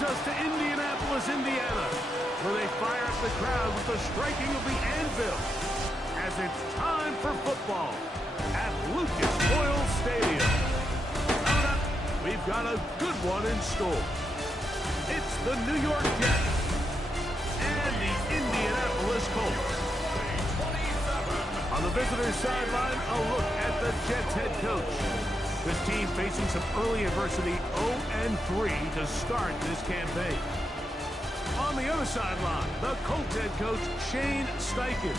brings us to Indianapolis, Indiana, where they fire up the crowd with the striking of the anvil as it's time for football at Lucas Oil Stadium. Coming up, we've got a good one in store. It's the New York Jets and the Indianapolis Colts. On the visitor's sideline, a look at the Jets head coach. This team facing some early adversity, 0-3 to start this campaign. On the other sideline, the Colts head coach, Shane Steichen.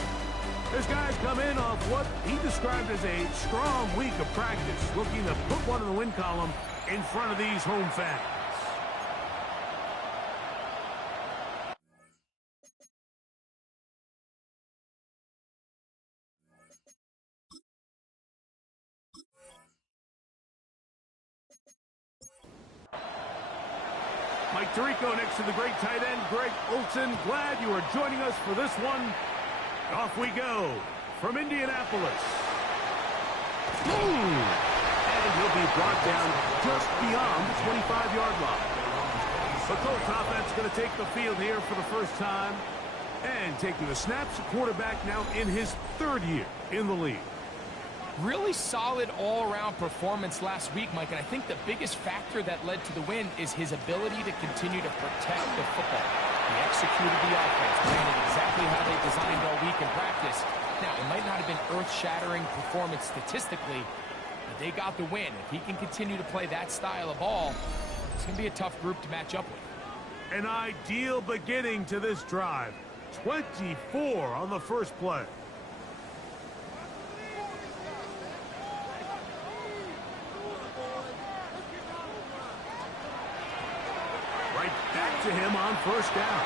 This guy's come in off what he described as a strong week of practice, looking to put one in the win column in front of these home fans. Mike Tirico next to the great tight end, Greg Olsen. Glad you are joining us for this one. Off we go from Indianapolis. And he'll be brought down just beyond the 25-yard line. The Colts offense going to take the field here for the first time. And taking the snaps, quarterback now in his third year in the league. Really solid all-around performance last week, Mike, and I think the biggest factor that led to the win is his ability to continue to protect the football. He executed the offense, ran it exactly how they designed all week in practice. Now, it might not have been earth-shattering performance statistically, but they got the win. If he can continue to play that style of ball, it's going to be a tough group to match up with. An ideal beginning to this drive. 24 on the first play. To him on first down.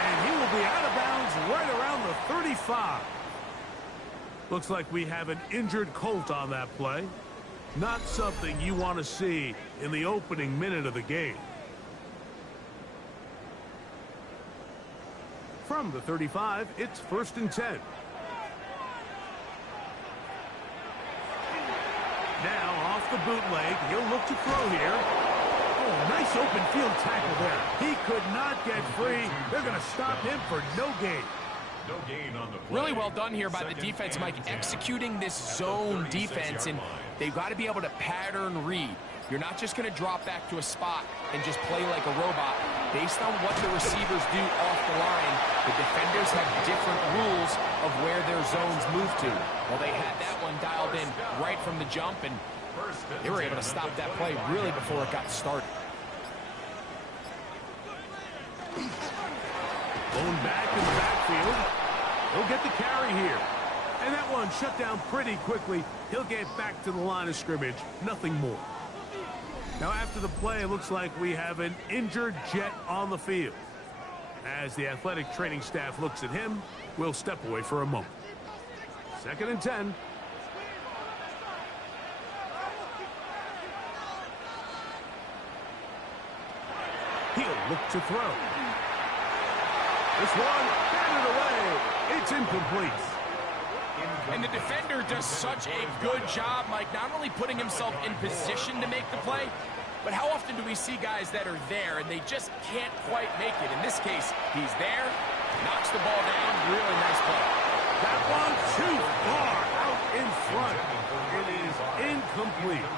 And he will be out of bounds right around the 35. Looks like we have an injured Colt on that play. Not something you want to see in the opening minute of the game. From the 35, it's 1st and 10. Now off the bootleg, he'll look to throw here. Oh, nice open field tackle there. He could not get free. They're going to stop him for no gain. No gain on the play. Really well done here by the defense, Mike, executing this zone defense, and they've got to be able to pattern read. You're not just going to drop back to a spot and just play like a robot. Based on what the receivers do off the line, the defenders have different rules of where their zones move to. Well, they had that one dialed in right from the jump, and they were able to stop that play really before it got started. Going back in the backfield. He'll get the carry here. And that one shut down pretty quickly. He'll get back to the line of scrimmage. Nothing more. Now after the play, it looks like we have an injured Jet on the field. As the athletic training staff looks at him, we'll step away for a moment. 2nd and 10. He'll look to throw. This one, batted away. It's incomplete. And the defender does such a good job, Mike, not only putting himself in position to make the play, but how often do we see guys that are there and they just can't quite make it? In this case, he's there, knocks the ball down, really nice play. That one too far out in front. It is incomplete.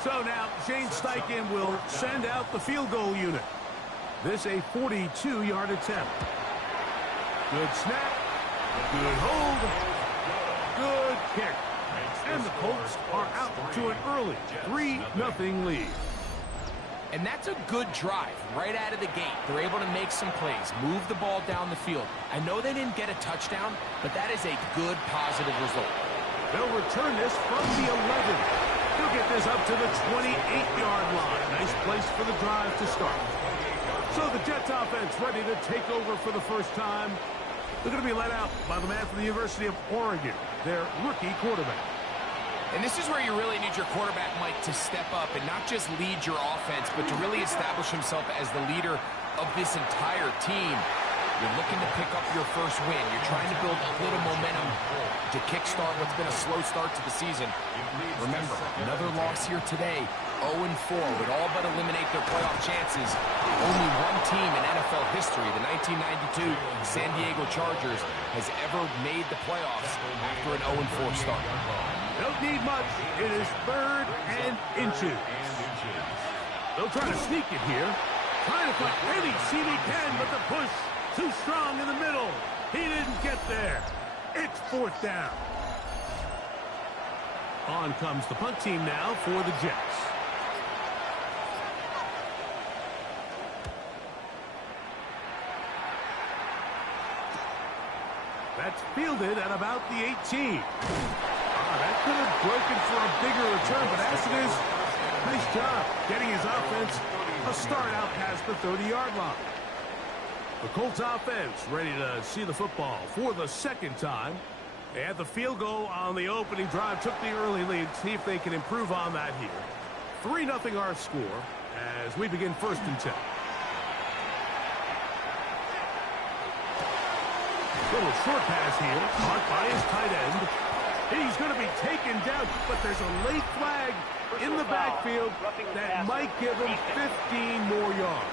So now Shane Steichen will send out the field goal unit. This a 42-yard attempt. Good snap. Good hold. Good kick. And the Colts are out to an early 3-0 lead. And that's a good drive right out of the gate. They're able to make some plays, move the ball down the field. I know they didn't get a touchdown, but that is a good, positive result. They'll return this from the 11. They'll get this up to the 28-yard line. Nice place for the drive to start. So the Jets offense ready to take over for the first time. They're going to be led out by the man from the University of Oregon, their rookie quarterback. And this is where you really need your quarterback, Mike, to step up and not just lead your offense, but to really establish himself as the leader of this entire team. You're looking to pick up your first win. You're trying to build a little momentum to kickstart what's been a slow start to the season. Remember, another loss here today, 0-4, would all but eliminate their playoff chances. Only one team in NFL history, the 1992 San Diego Chargers, has ever made the playoffs after an 0-4 start. Don't need much. It is 3rd and inches. They'll try to sneak it here. Trying to find any seam he can, but the push too strong in the middle. He didn't get there. It's 4th down. On comes the punt team now for the Jets. That's fielded at about the 18. That could have broken for a bigger return, but as it is, nice job getting his offense a start out past the 30-yard line. The Colts offense ready to see the football for the 2nd time. They had the field goal on the opening drive, took the early lead. See if they can improve on that here. 3-0 our score as we begin 1st and 10. Little short pass here, caught by his tight end. He's going to be taken down, but there's a late flag in the backfield that might give him 15 more yards.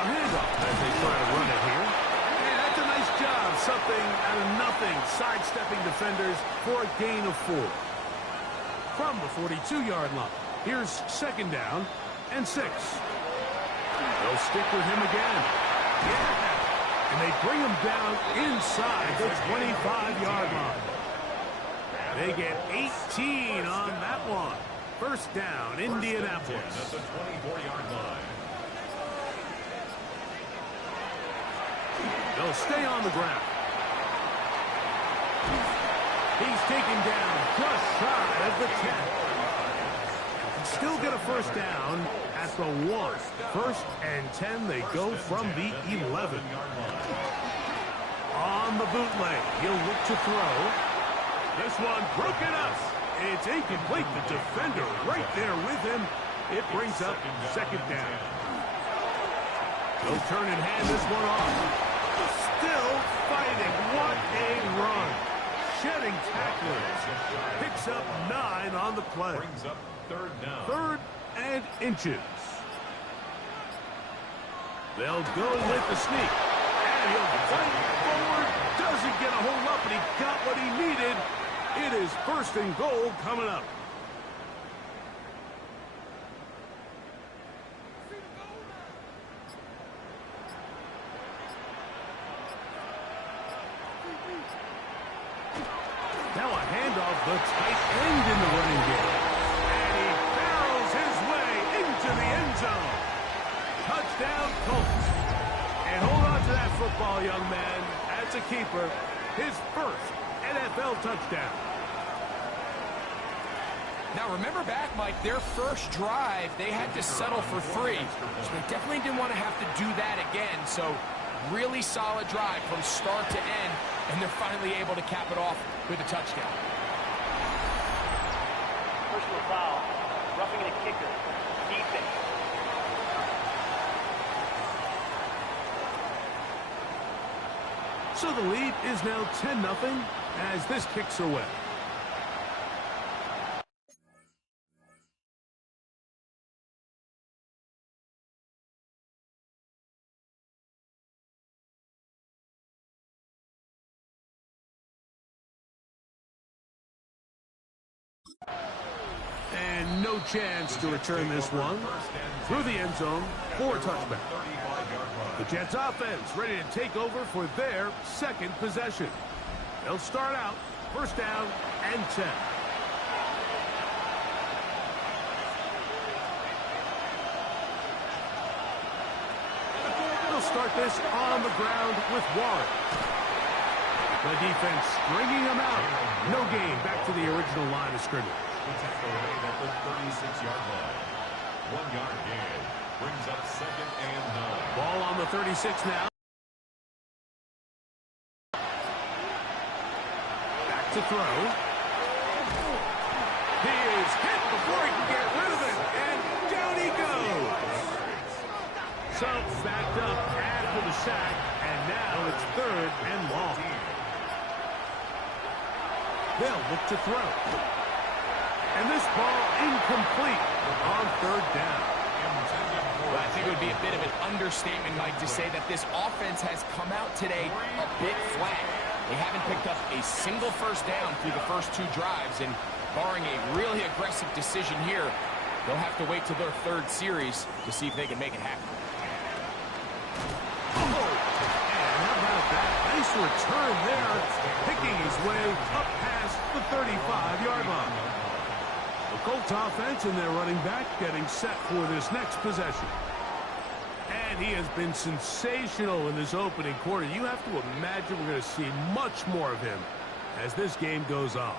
A handoff as they try to run it here. And that's a nice job. Something out of nothing. Sidestepping defenders for a gain of 4. From the 42-yard line. Here's 2nd down and 6. They'll stick with him again. Yeah! And they bring him down inside the 25-yard line. They get 18 on that one. 1st down, Indianapolis. At the 24-yard line. They'll stay on the ground. He's taken down just shy of the 10. Still get a 1st down at the 1. 1st and 10, they go from the 11. On the bootleg, he'll look to throw. This one broken up. It's incomplete. The defender right there with him. It brings up 2nd down. They'll turn and hand this one off. Still fighting. What a run. Shedding tacklers. Picks up 9 on the play. Brings up 3rd down. 3rd and inches. They'll go with the sneak. And he'll fight forward. Doesn't get a hold up, but he got what he needed. It is 1st and goal coming up. Now a handoff, the tight end in the running game. And he barrels his way into the end zone. Touchdown, Colts. And hold on to that football, young man. That's a keeper. His 1st NFL touchdown. Now remember back, Mike, their first drive, they had to settle for 3. So they definitely didn't want to have to do that again. So really solid drive from start to end, and they're finally able to cap it off with a touchdown. Personal foul, roughing the kicker, defense. So the lead is now 10-0 as this kicks away. And no chance to return this one through the end zone for a touchback. The Jets offense ready to take over for their 2nd possession. They'll start out 1st down and 10. They'll start this on the ground with Warren. The defense stringing him out. No gain back to the original line of scrimmage. The tackle made at the 36-yard line. 1-yard gain. Brings up 2nd and 9. Ball on the 36 now. to throw. He is hit before he can get rid of it, and down he goes. So backed up after the sack, and now it's 3rd and long. They'll look to throw. And this ball incomplete on 3rd down. Well, I think it would be a bit of an understatement, Mike, to say that this offense has come out today a bit flat. They haven't picked up a single first down through the first 2 drives, and barring a really aggressive decision here, they'll have to wait till their 3rd series to see if they can make it happen. Oh, and how about that? Nice return there, picking his way up past the 35-yard line. The Colts offense and their running back getting set for this next possession. And he has been sensational in this opening quarter. You have to imagine we're going to see much more of him as this game goes on.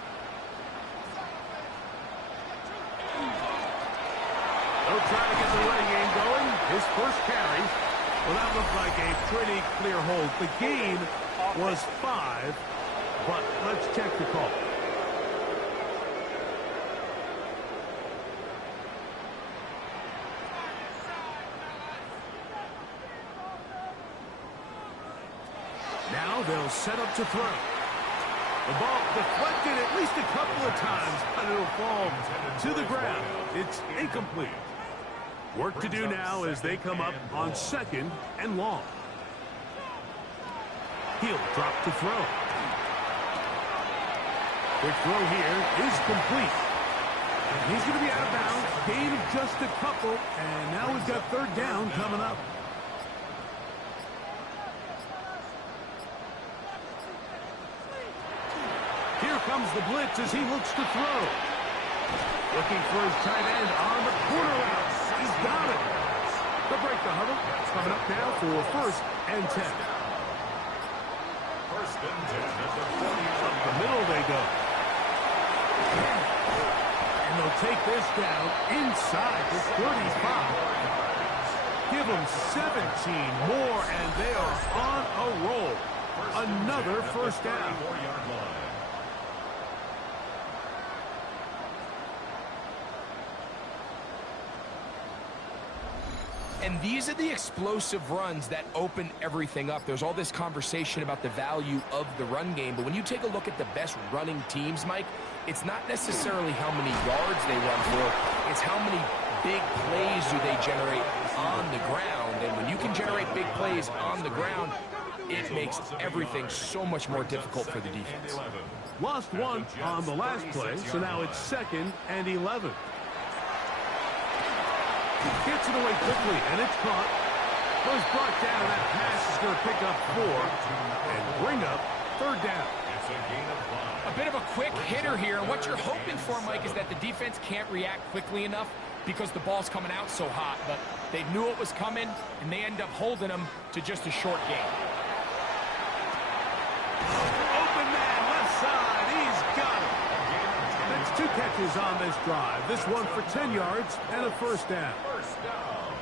They'll try to get the running game going. His first carry. Well, that looked like a pretty clear hold. The gain was 5, but let's check the call. Now they'll set up to throw. The ball deflected at least a couple of times, but it'll fall to the ground. It's incomplete. Work to do now as they come up on 2nd and long. He'll drop to throw. Quick throw here is complete. And he's going to be out of bounds. Gain of just a couple, and now we've got 3rd down coming up. Here comes the blitz as he looks to throw. Looking for his tight end on the corner route. He's got it. They'll break the huddle. Coming up now for 1st and 10. 1st and 10 at the 40. Up the middle they go. And they'll take this down inside the 35. Give them 17 more, and they are on a roll. Another 1st down. And these are the explosive runs that open everything up. There's all this conversation about the value of the run game, but when you take a look at the best running teams, Mike, it's not necessarily how many yards they run for, it's how many big plays do they generate on the ground. And when you can generate big plays on the ground, it makes everything so much more difficult for the defense. Lost 1 on the last play, so now it's 2nd and 11. Gets it away quickly, and it's caught. Was brought down. That pass is going to pick up 4 and bring up 3rd down. It's a gain of 5. A bit of a quick hitter here. What you're hoping for, Mike, is that the defense can't react quickly enough because the ball's coming out so hot. But they knew it was coming, and they end up holding them to just a short gain. Open man, left side. He's got it. That's 2 catches on this drive. This one for 10 yards and a 1st down. 1st down.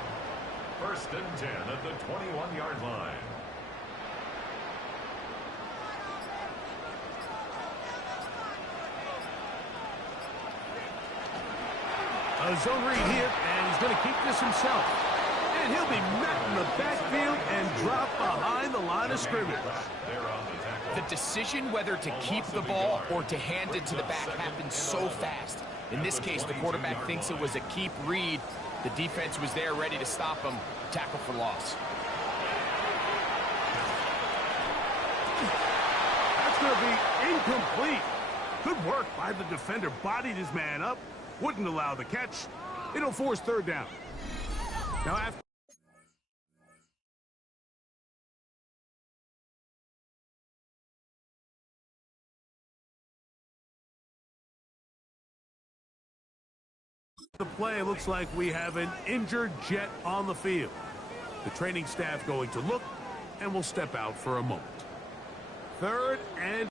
1st and 10 at the 21-yard line. A zone read here, and he's going to keep this himself. And he'll be met in the backfield and dropped behind the line of scrimmage. The decision whether to keep the ball or to hand it to the back happens so fast. In this case, the quarterback thinks it was a keep read. The defense was there ready to stop him. Tackle for loss. That's going to be incomplete. Good work by the defender. Bodied his man up. Wouldn't allow the catch. It'll force 3rd down. Now after the play, it looks like we have an injured Jet on the field. The training staff going to look, and we'll step out for a moment. 3rd and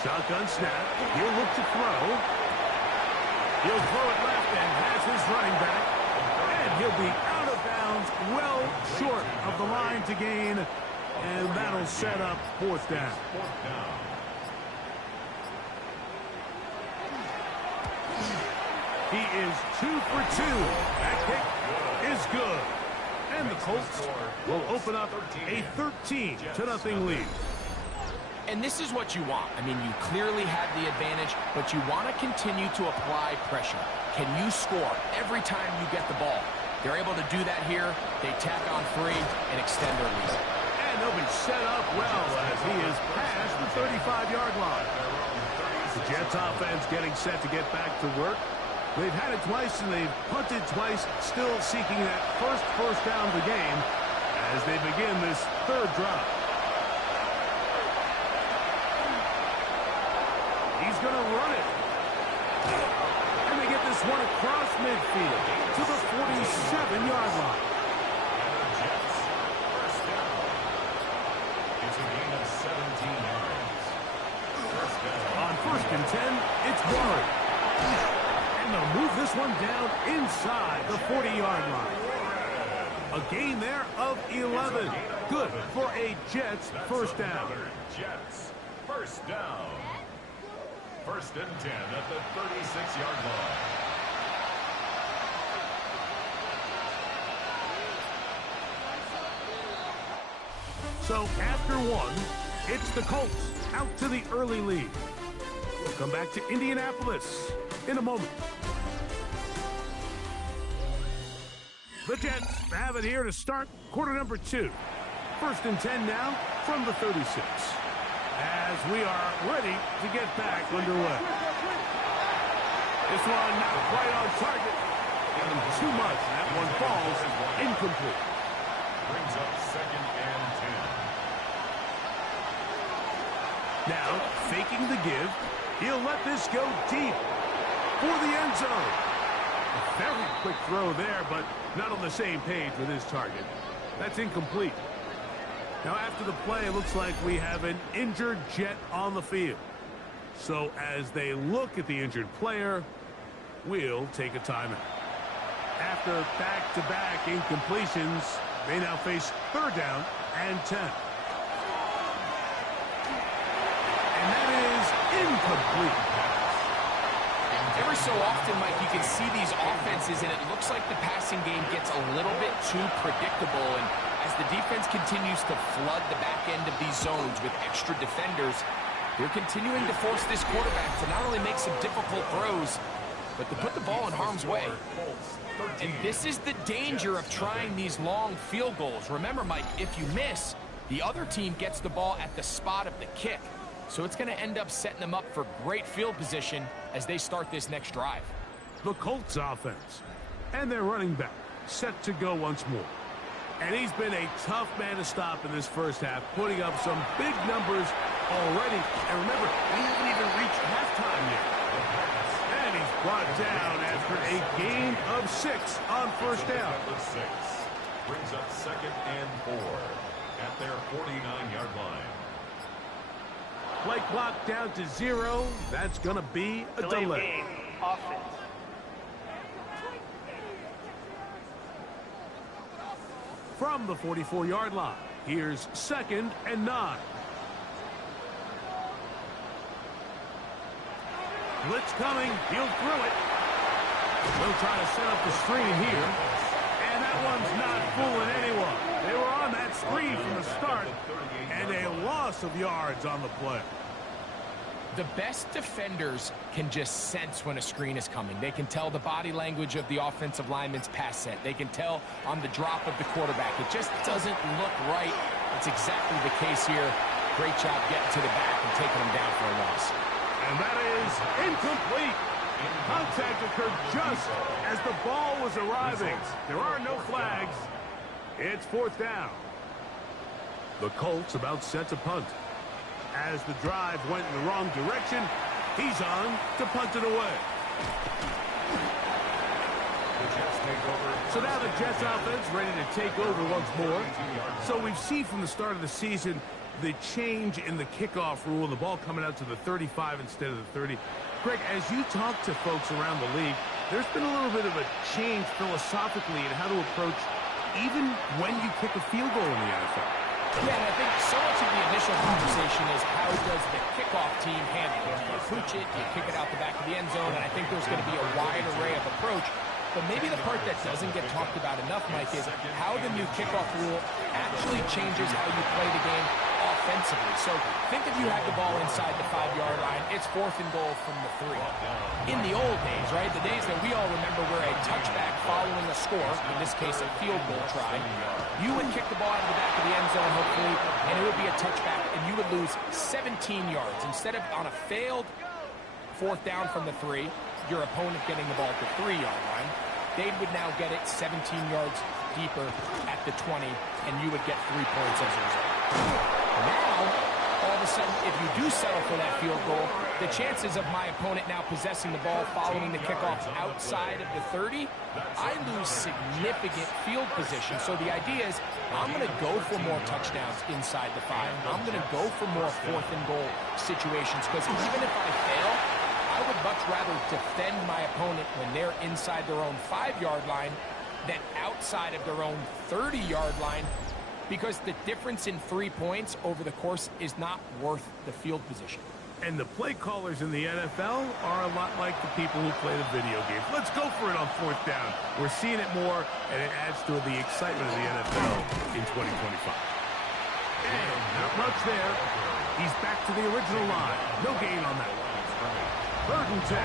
shotgun snap. He'll look to throw. He'll throw it left and has his running back. And he'll be out of bounds well short of the to gain, and that'll set up fourth down. He is 2 for 2. That kick is good. And the Colts will open up a 13-0 lead. And this is what you want. I mean, you clearly have the advantage, but you want to continue to apply pressure. Can you score every time you get the ball? They're able to do that here. They tack on 3 and extend their lead. And they'll be set up well as he is past the 35-yard line. The Jets offense getting set to get back to work. They've had it twice and they've punted twice, still seeking that first down of the game as they begin this third drive. He's going to run it. And they get this one across midfield to the 47-yard line. First down. It's a gain of 17 yards. First down. On 1st and 10, it's Warren. And they'll move this one down inside the 40-yard line. A gain there of 11. Good for a Jets first down. Jets first down. 1st and 10 at the 36-yard line. So after one, it's the Colts out to the early lead. We'll come back to Indianapolis in a moment. The Jets have it here to start quarter number 2. 1st and 10 now from the 36. As we are ready to get back underway. This one not quite on target. And too much. That one falls incomplete. Brings up 2nd and 10. Now, faking the give, he'll let this go deep for the end zone. A very quick throw there, but not on the same page with his target. That's incomplete. Now, after the play, it looks like we have an injured Jet on the field. So, as they look at the injured player, we'll take a timeout. After back-to-back incompletions, they now face 3rd down and 10. And that is incomplete. Every so often, Mike, you can see these offenses, and it looks like the passing game gets a little bit too predictable. And as the defense continues to flood the back end of these zones with extra defenders, they're continuing to force this quarterback to not only make some difficult throws, but to put the ball in harm's way. And this is the danger of trying these long field goals. Remember, Mike, if you miss, the other team gets the ball at the spot of the kick. So it's going to end up setting them up for great field position as they start this next drive. The Colts offense and their running back set to go once more. And he's been a tough man to stop in this first half, putting up some big numbers already. And remember, we haven't even reached halftime yet. And he's brought down after a gain of 6 on first down. 6 brings up 2nd and 4 at their 49-yard line. Play clock down to 0. That's going to be a delay. Game. Offense. From the 44-yard line, here's 2nd and 9. Blitz coming. He'll throw it. They'll try to set up the screen here. And that one's not fooling anyone. They were on that screen from the start. And a loss of yards on the play. The best defenders can just sense when a screen is coming. They can tell the body language of the offensive lineman's pass set. They can tell on the drop of the quarterback. It just doesn't look right. It's exactly the case here. Great job getting to the back and taking them down for a loss. And that is incomplete. Contact occurred just as the ball was arriving. There are no flags. It's 4th down. The Colts about set to punt. As the drive went in the wrong direction, he's on to punt it away. So now the Jets offense ready to take over once more. So we've seen from the start of the season the change in the kickoff rule, the ball coming out to the 35 instead of the 30. Greg, as you talk to folks around the league, there's been a little bit of a change philosophically in how to approach even when you kick a field goal in the NFL. Yeah, and I think so much of the initial conversation is how does the kickoff team handle it? Do you pooch it? Do you kick it out the back of the end zone? And I think there's going to be a wide array of approach. But maybe the part that doesn't get talked about enough, Mike, is how the new kickoff rule actually changes how you play the game offensively. So think if you had the ball inside the 5-yard line, it's 4th and goal from the 3. In the old days, right, the days that we all remember where a touchback following a score, in this case a field goal try, you would kick the ball out of the back of the end zone, hopefully, and it would be a touchback, and you would lose 17 yards. Instead of on a failed 4th down from the 3, your opponent getting the ball at the 3-yard line, they would now get it 17 yards deeper at the 20, and you would get 3 points as a result. Now, all of a sudden, if you do settle for that field goal, the chances of my opponent now possessing the ball following the kickoff outside of the 30, I lose significant field position. So the idea is I'm going to go for more touchdowns inside the 5. I'm going to go for more 4th and goal situations, because even if I fail, I would much rather defend my opponent when they're inside their own 5-yard line than outside of their own 30-yard line, because the difference in 3 points over the course is not worth the field position. And the play callers in the NFL are a lot like the people who play the video games. Let's go for it on 4th down. We're seeing it more, and it adds to the excitement of the NFL in 2025. And not much there. He's back to the original line. No gain on that one. 3rd and 10.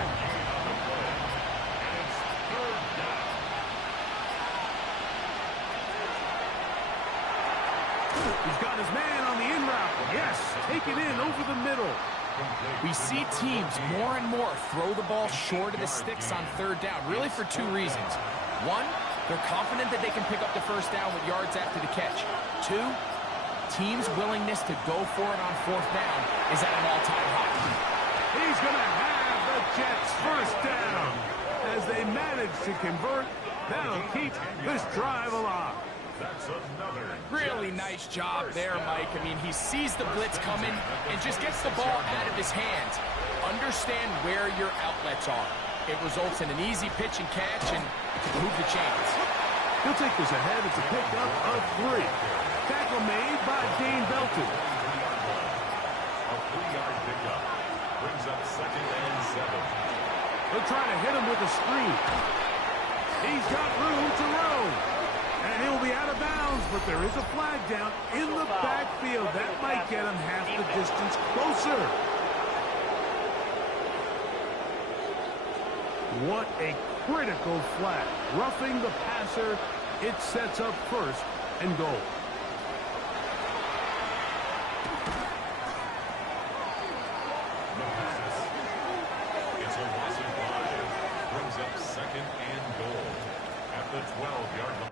He's got his man on the in route. Yes, take it in over the middle. We see teams more and more throw the ball short of the sticks on 3rd down, really for 2 reasons. 1, they're confident that they can pick up the 1st down with yards after the catch. 2, teams' willingness to go for it on 4th down is at an all-time high. He's going to have the Jets 1st down. As they manage to convert, that'll keep this drive alive. That's another. Really nice job there, Mike. I mean, he sees the blitz coming and just gets the ball out of his hands. Understand where your outlets are. It results in an easy pitch and catch and move the chains. He'll take this ahead. It's a pickup of 3. Tackle made by Dane Belton. A 3-yard pickup brings up 2nd and 7. They'll try to hit him with a screen. He's got room to roam. And he'll be out of bounds, but there is a flag down in the backfield. That might get him half the distance closer. What a critical flag. Roughing the passer, it sets up 1st and goal. It's a loss of 5. Brings up 2nd and goal at the 12-yard line.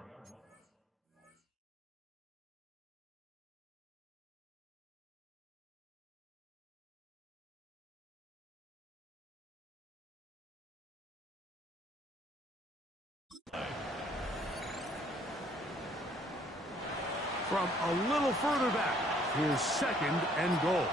From a little further back, here's 2nd and goal.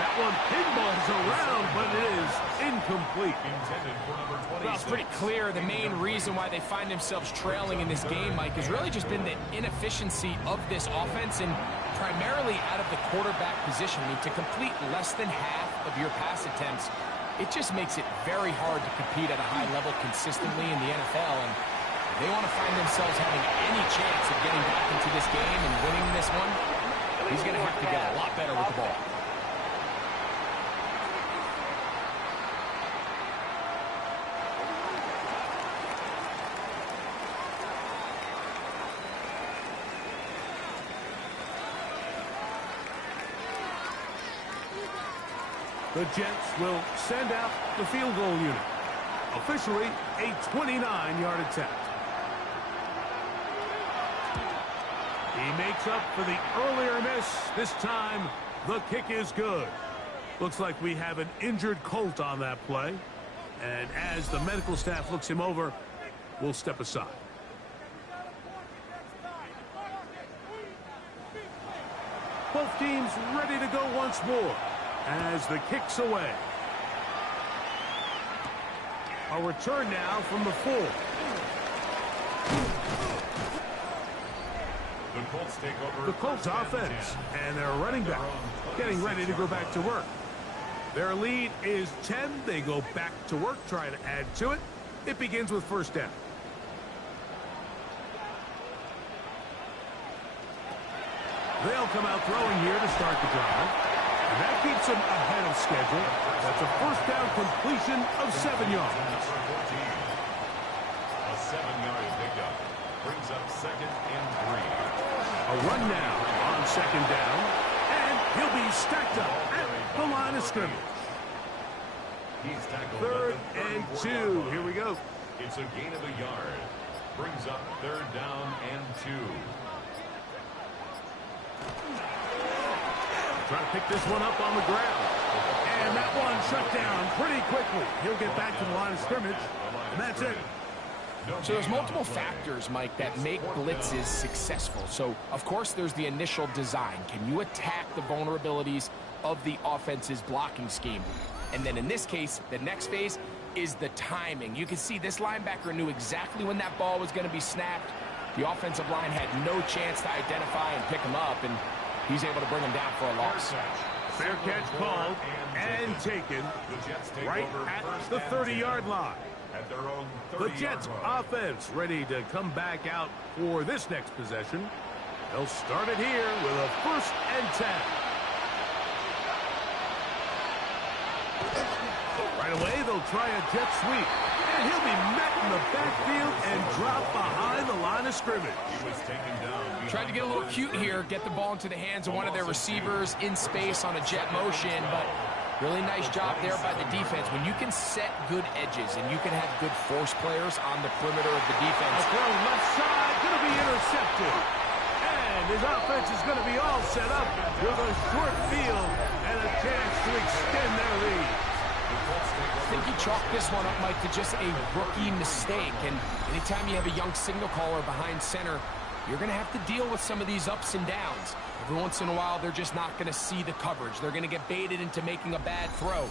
That one pinballs around, but it is incomplete. Intended for number 26. Well, it's pretty clear the main reason why they find themselves trailing in this game, Mike, has really just been the inefficiency of this offense and primarily out of the quarterback position. I mean, to complete less than half of your pass attempts, it just makes it very hard to compete at a high level consistently in the NFL. And if they want to find themselves having any chance of getting back into this game and winning this one, he's going to have to get a lot better with the ball. The Jets will send out the field goal unit. Officially, a 29-yard attempt. He makes up for the earlier miss. This time, the kick is good. Looks like we have an injured Colt on that play. And as the medical staff looks him over, we'll step aside. Both teams ready to go once more as the kick's away. A return now from the 4. The Colts offense and their running back getting ready to go back to work. Their lead is 10. They go back to work, try to add to it. It begins with first down. They'll come out throwing here to start the drive. And that keeps them ahead of schedule. That's a first down completion of 7 yards. A 7-yard pickup brings up 2nd and 3. A run now on 2nd down. And he'll be stacked up at the line of scrimmage. He's tackled 3rd and 2. Here we go. It's a gain of a yard. Brings up 3rd down and 2. Trying to pick this one up on the ground. And that one shut down pretty quickly. He'll get back to the line of scrimmage. And that's it. So there's multiple factors, Mike, that make blitzes successful. So, of course, there's the initial design. Can you attack the vulnerabilities of the offense's blocking scheme? And then in this case, the next phase is the timing. You can see this linebacker knew exactly when that ball was going to be snapped. The offensive line had no chance to identify and pick him up, and he's able to bring him down for a loss. Fair catch called and taken right at the 30-yard line. The Jets offense ready to come back out for this next possession. They'll start it here with a 1st and 10. Right away, they'll try a jet sweep. And he'll be met in the backfield and dropped behind the line of scrimmage. He was taken down. Tried to get a little cute here, get the ball into the hands of one of their receivers in space on a jet motion, but really nice job there by the defense. When you can set good edges and you can have good force players on the perimeter of the defense. A throw left side, going to be intercepted. And his offense is going to be all set up with a short field and a chance to extend their lead. I think he chalked this one up, Mike, to just a rookie mistake. And anytime you have a young signal caller behind center, you're going to have to deal with some of these ups and downs. Every once in a while, they're just not going to see the coverage. They're going to get baited into making a bad throw.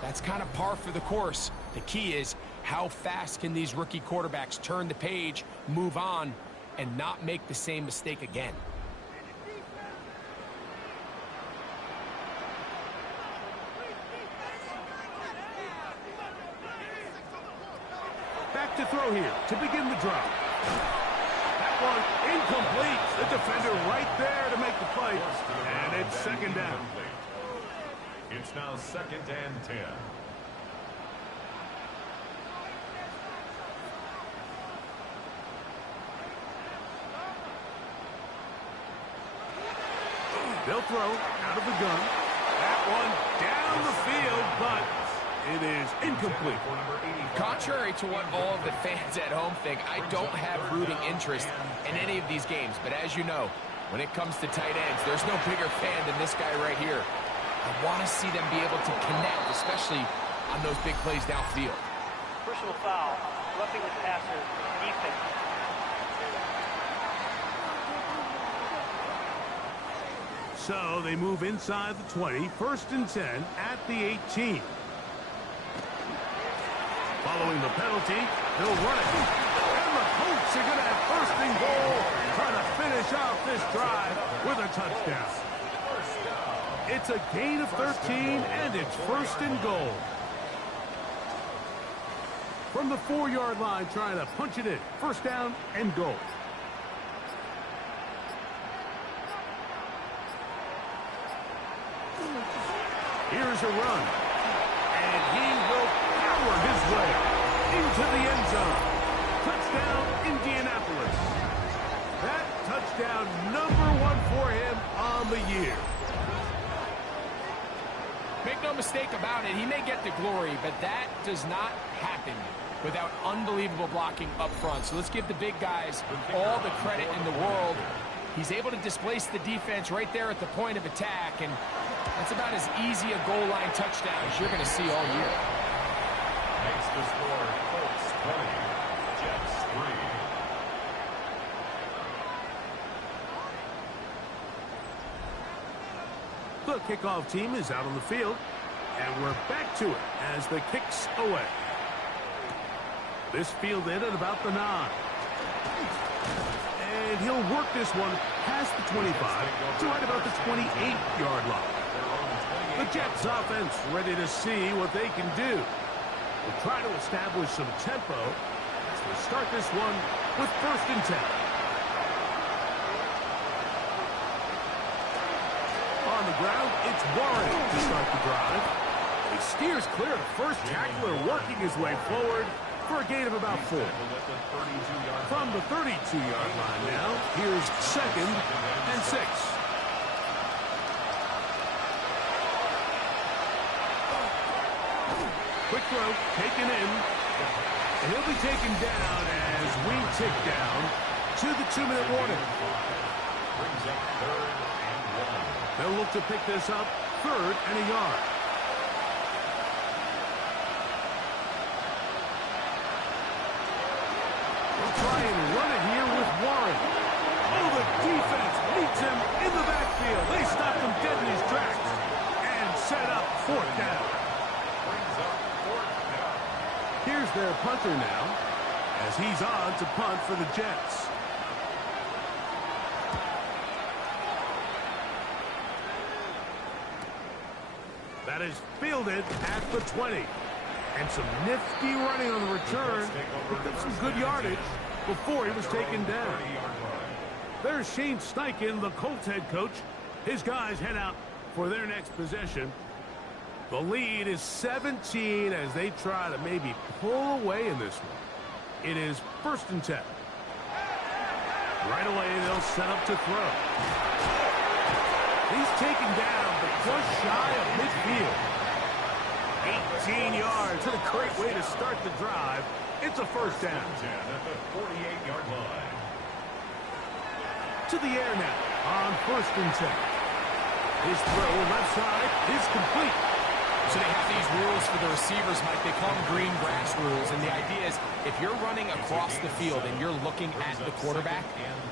That's kind of par for the course. The key is how fast can these rookie quarterbacks turn the page, move on, and not make the same mistake again. Back to throw here to begin the drive. That one incomplete. The defender right there to make the play. And it's 2nd down. It's now 2nd and 10. They'll throw out of the gun. That one down the field, but it is incomplete. Contrary to what all of the fans at home think, I don't have rooting interest in any of these games. But as you know, when it comes to tight ends, there's no bigger fan than this guy right here. I want to see them be able to connect, especially on those big plays downfield. Personal foul, roughing the passer, defense. So they move inside the 20, 1st and 10 at the 18. Following the penalty, he'll run it. And the Colts are going to have 1st and goal, trying to finish off this drive with a touchdown. It's a gain of 13, and it's 1st and goal. From the 4-yard line, trying to punch it in. 1st down and goal. Here's a run. And he will power his way into the end zone. Touchdown, Indianapolis. That touchdown #1 for him on the year. Make no mistake about it, he may get the glory, but that does not happen without unbelievable blocking up front. So let's give the big guys all the credit in the world. He's able to displace the defense right there at the point of attack, and that's about as easy a goal line touchdown as you're going to see all year. Makes the score Colts 20, Jets 3. The kickoff team is out on the field, and we're back to it as the kick's away. This fielded at about the 9. And he'll work this one past the 25 to right about the 28-yard line. The Jets offense ready to see what they can do. We'll try to establish some tempo as we start this one with 1st and 10. On the ground, it's Warren to start the drive. He steers clear of first tackler, working his way forward for a gain of about 4. From the 32-yard line now, here's 2nd and 6. Quick throw, taken in, and he'll be taken down as we tick down to the 2-minute warning. Brings up 3rd and 1. They'll look to pick this up 3rd and a yard. They'll try and run it here with Warren. Oh, the defense meets him in the backfield. They stopped him dead in his tracks and set up 4th down. Brings up 4th down. Here's their punter now as he's on to punt for the Jets. That is fielded at the 20. And some nifty running on the return. Picked up some good yardage before he was taken down. There's Shane Steichen, the Colts head coach. His guys head out for their next possession. The lead is 17 as they try to maybe pull away in this one. It is 1st and 10. Right away, they'll set up to throw. He's taken down, but just shy of midfield. 18 yards. What a great way to start the drive. It's a 1st down. At the 48-yard line. To the air now on 1st and 10. His throw left side is complete. So they have these rules for the receivers, Mike. They call them green grass rules. And the idea is if you're running across the field and you're looking at the quarterback,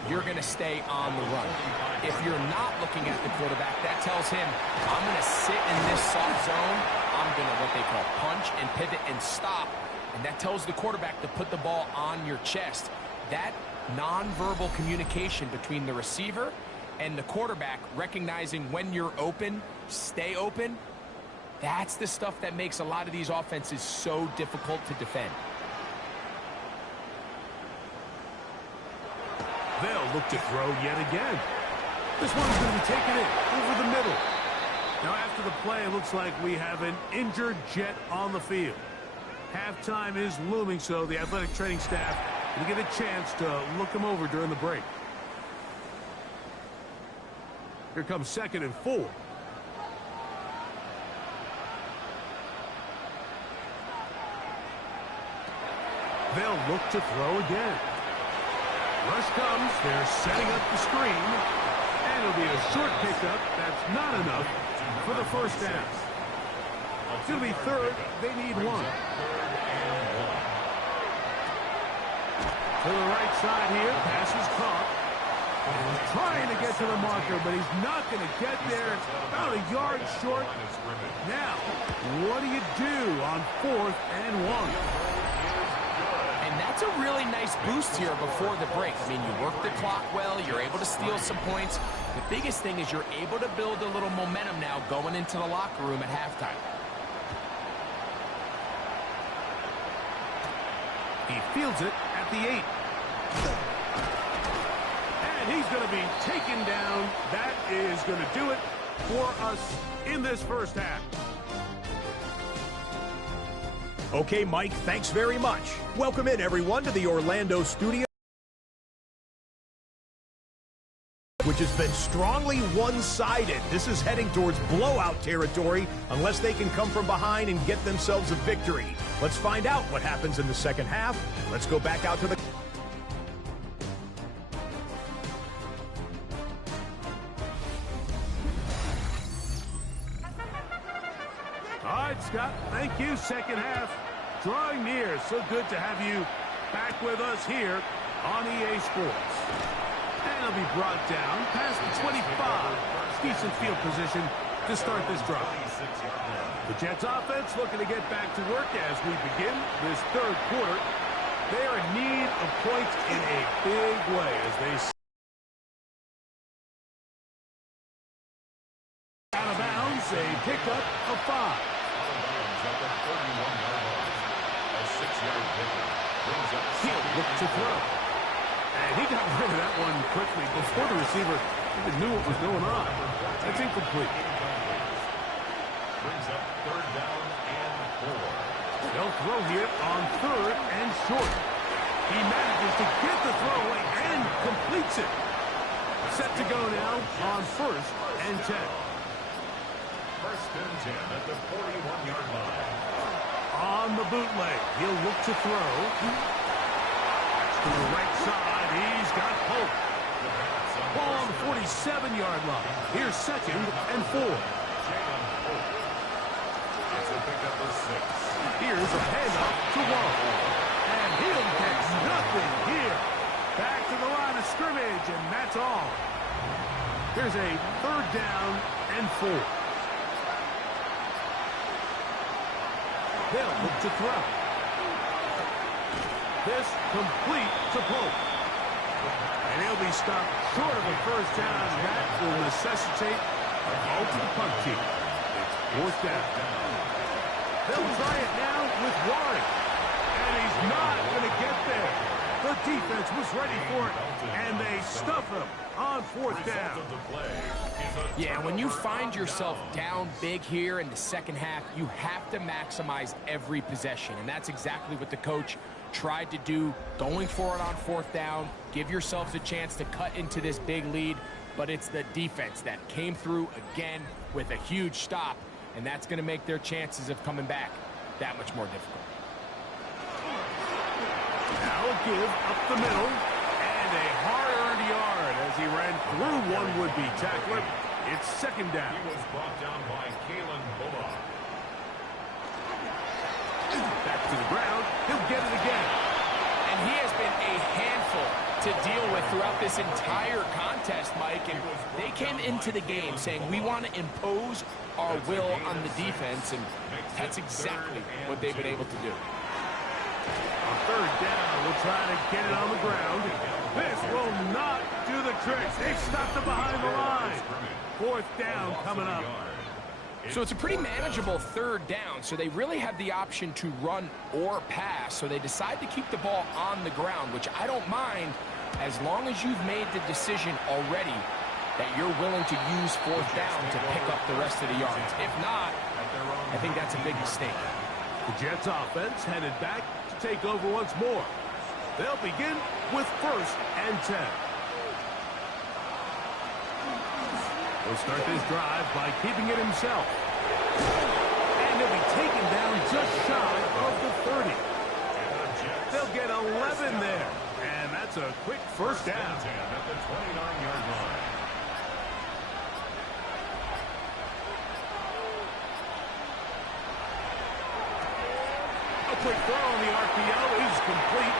you're going to stay on the run. If you're not looking at the quarterback, that tells him, I'm going to sit in this soft zone. I'm going to what they call punch and pivot and stop. And that tells the quarterback to put the ball on your chest. That nonverbal communication between the receiver and the quarterback, recognizing when you're open, stay open, that's the stuff that makes a lot of these offenses so difficult to defend. They'll look to throw yet again. This one's going to be taken in over the middle. Now after the play, it looks like we have an injured Jet on the field. Halftime is looming, so the athletic training staff will get a chance to look him over during the break. Here comes 2nd and 4. They'll look to throw again. Rush comes. They're setting up the screen. And it'll be a short pickup. That's not enough for the 1st down. It's going to be 3rd. They need 1. To the right side here. Pass is caught. And he's trying to get to the marker, but he's not going to get there. About a yard short. Now, what do you do on 4th and 1? And that's a really nice boost here before the break. I mean, you work the clock well. You're able to steal some points. The biggest thing is you're able to build a little momentum now going into the locker room at halftime. He fields it at the 8. And he's going to be taken down. That is going to do it for us in this 1st half. Okay, Mike, thanks very much. Welcome in, everyone, to the Orlando studio, which has been strongly one-sided. This is heading towards blowout territory unless they can come from behind and get themselves a victory. Let's find out what happens in the 2nd half. Let's go back out to the... All right, Scott, thank you. 2nd half drawing near. So good to have you back with us here on EA Sports. And he'll be brought down past the 25. Decent field position to start this drive. The Jets offense looking to get back to work as we begin this 3rd quarter. They are in need of points in a big way as they out of bounds, a pickup of 5. He'll look to throw. And he got rid of that one quickly before the receiver even knew what was going on. That's incomplete. Brings up 3rd down and 4. They'll throw here on 3rd and short. He manages to get the throw away and completes it. Set to go now on 1st and 10. 1st and 10 at the 41-yard line. On the bootleg, he'll look to throw. To the right side, he's got Hope. Ball on the 47-yard line. Here's 2nd and 4. It's a pickup of 6. Here's a handoff to Wall. And he'll get nothing here. Back to the line of scrimmage, and that's all. Here's a 3rd down and 4. They'll look to throw. This complete to Pope. And he'll be stopped short of a 1st down. That will necessitate a call to the punt team. It's 4th down. They'll try it now with Warren. And he's not going to get there. The defense was ready for it, and they stuff him on 4th down. Yeah, when you find yourself down big here in the second half, you have to maximize every possession, and that's exactly what the coach tried to do, going for it on 4th down, give yourselves a chance to cut into this big lead, but it's the defense that came through again with a huge stop, and that's going to make their chances of coming back that much more difficult. Now a give up the middle, and a hard-earned yard as he ran through one would-be tackler. It's 2nd down. He was brought down by Kalen Bullock. Back to the ground. He'll get it again. And he has been a handful to deal with throughout this entire contest, Mike. And they came into the game saying, we want to impose our will on the defense, and that's exactly what they've been able to do. On 3rd down, we'll try to get it on the ground. This will not do the trick. They stopped it behind the line. 4th down coming up. So it's a pretty manageable 3rd down, so they really have the option to run or pass, so they decide to keep the ball on the ground, which I don't mind as long as you've made the decision already that you're willing to use 4th down to pick up the rest of the yards. If not, I think that's a big mistake. The Jets offense headed back to take over once more. They'll begin with 1st and 10. He'll start this drive by keeping it himself. And he'll be taken down just shy of the 30. They'll get 11 there. And that's a quick 1st down. At the 29-yard line. A quick throw on the RPO is complete.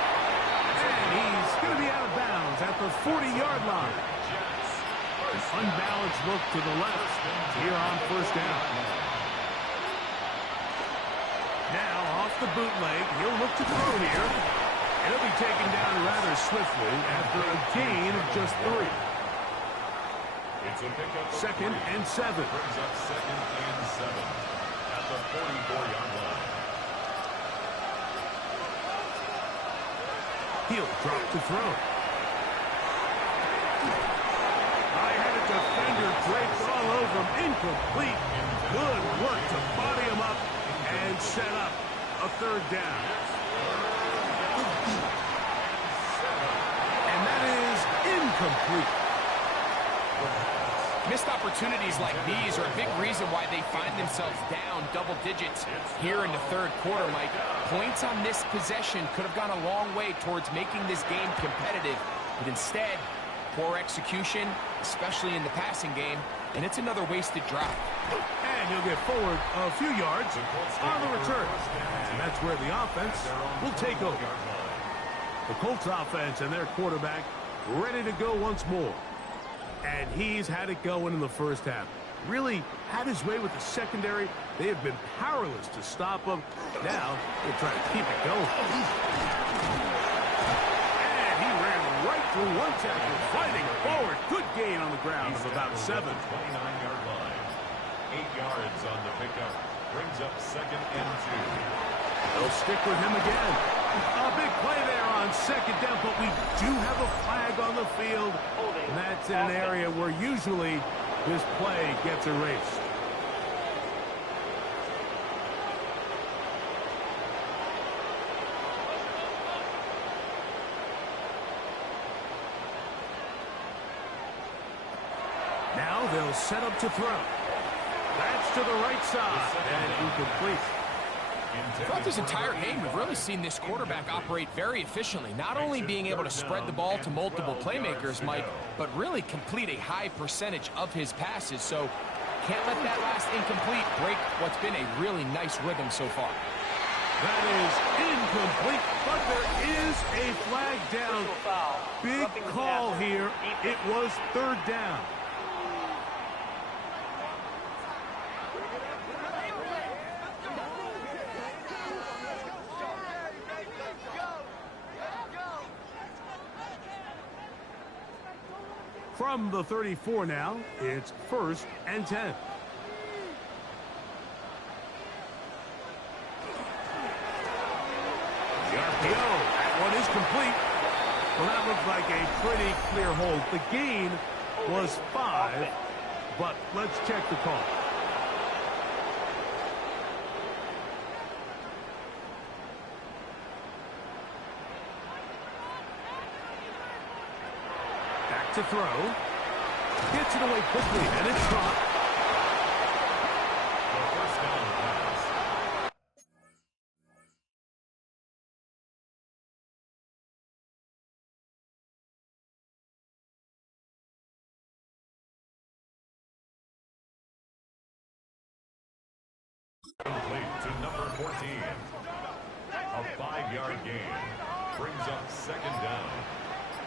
And he's going to be out of bounds at the 40-yard line. An unbalanced look to the left here on 1st down. Now off the bootleg, he'll look to throw here. And he'll be taken down rather swiftly after a gain of just 3. It's a pickup. 2nd and 7. Brings up 2nd and 7 at the 44-yard line. He'll drop to throw. Right-handed defender drapes all over him. Incomplete. Good work to body him up and set up a 3rd down. And that is incomplete. Missed opportunities like these are a big reason why they find themselves down double digits here in the 3rd quarter, Mike. Points on this possession could have gone a long way towards making this game competitive, but instead, poor execution, especially in the passing game, and it's another wasted drive. And he'll get forward a few yards on the return. And that's where the offense will take over. The Colts offense and their quarterback ready to go once more. And he's had it going in the 1st half. really had his way with the secondary. They have been powerless to stop him. Now they'll try to keep it going. And he ran right through one tackle, fighting forward. Good gain on the ground of about 7. 29-yard line. 8 yards on the pickup. Brings up 2nd and 2. They'll stick with him again. A big play there on 2nd down, but we do have a flag on the field. And that's in an area where usually this play gets erased. Now they'll set up to throw. That's to the right side and incomplete. Throughout this entire game, we've really seen this quarterback operate very efficiently, not only being able to spread the ball to multiple playmakers, Mike, but really complete a high percentage of his passes. So can't let that last incomplete break what's been a really nice rhythm so far. That is incomplete, but there is a flag down. Big call here. It was 3rd down. From the 34 now, it's 1st and 10. The RPO, that one is complete. Well, that looked like a pretty clear hold. The gain was 5, but let's check the call. To throw. Gets it away quickly, and it's caught. First down pass. Complete to number 14. A 5-yard gain. Brings up 2nd down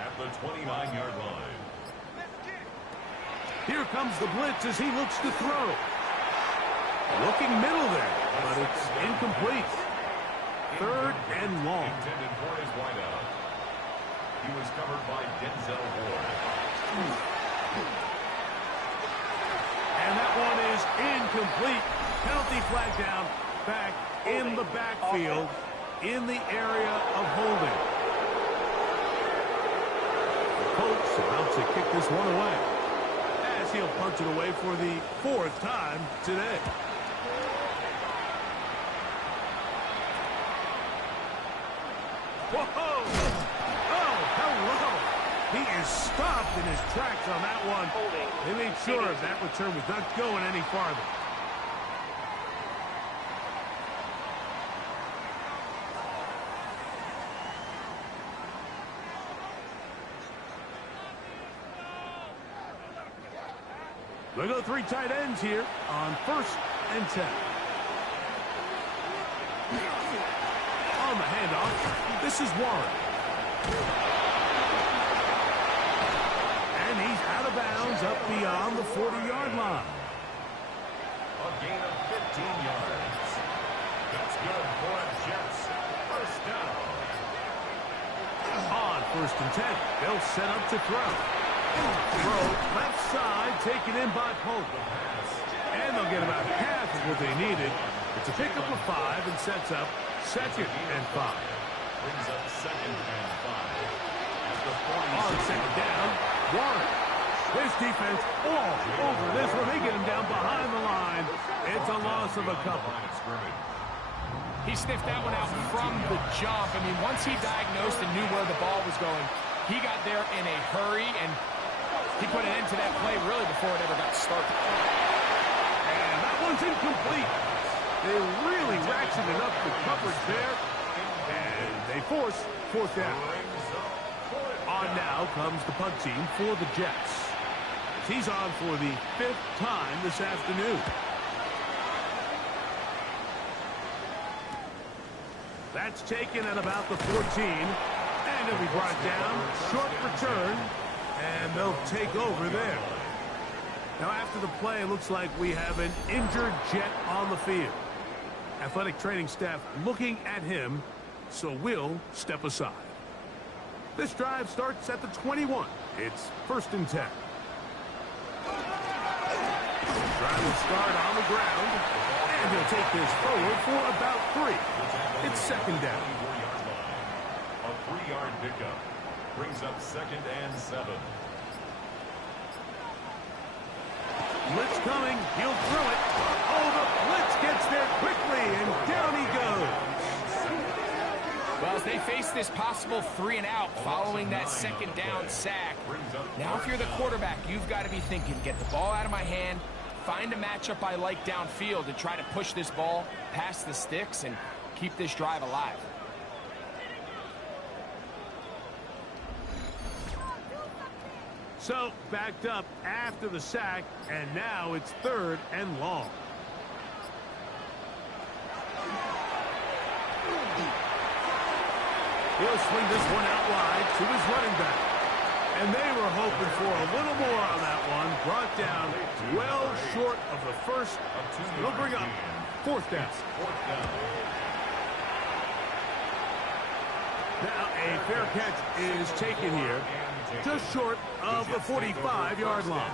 at the 29-yard line. Here comes the blitz as he looks to throw. Looking middle there, but it's incomplete. 3rd and long. Intended for his wideout. He was covered by Denzel Ward. And that one is incomplete. Penalty flag down, back in the backfield, in the area of holding. The Colts about to kick this one away. He'll punch it away for the 4th time today. Whoa! Oh, hello! He is stopped in his tracks on that one. They made sure that return was not going any farther. They go 3 tight ends here on 1st and 10. On the handoff, this is Warren. And he's out of bounds up beyond the 40-yard line. A gain of 15 yards. That's good for a Jets. First down. On 1st and 10, they'll set up to throw. Throw left side, taken in by Pope. And they'll get about half of what they needed. It's a pickup of 5 and sets up 2nd and 5. Brings up 2nd and 5. At the 40. On 2nd down, Warren. This defense all over this one. They get him down behind the line. It's a loss of a couple. He sniffed that one out from the jump. I mean, once he diagnosed and knew where the ball was going, he got there in a hurry, and he put an end to that play really before it ever got started. And that one's incomplete. They really ratcheted up the coverage there, and they force 4th down. On now comes the punt team for the Jets. He's on for the 5th time this afternoon. That's taken at about the 14, and it'll be brought down. Short return, and they'll take over there. Now, after the play, it looks like we have an injured Jet on the field. Athletic training staff looking at him, so we'll step aside. This drive starts at the 21. It's 1st and 10. Trying to start on the ground, and he'll take this forward for about 3. It's 2nd down. A 3-yard pickup brings up 2nd and 7. Blitz coming. He'll throw it. Oh, the blitz gets there quickly, and down he goes. Well, as they face this possible 3 and out following that 2nd down sack, now if you're the quarterback, you've got to be thinking, get the ball out of my hand, find a matchup I like downfield, and try to push this ball past the sticks and keep this drive alive. So, backed up after the sack, and now it's 3rd and long. He'll swing this one out wide to his running back. And they were hoping for a little more on that one. Brought down well short of the first. It'll bring up 4th down. Now a fair catch is taken here, just short of the 45-yard line.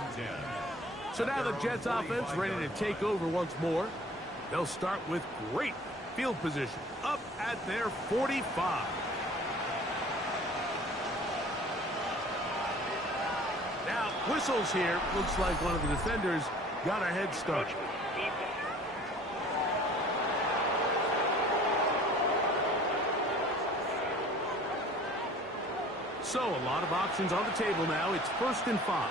So now the Jets offense ready to take over once more. They'll start with great field position up at their 45. Now whistles here. Looks like one of the defenders got a head start. So a lot of options on the table now. It's 1st and 5.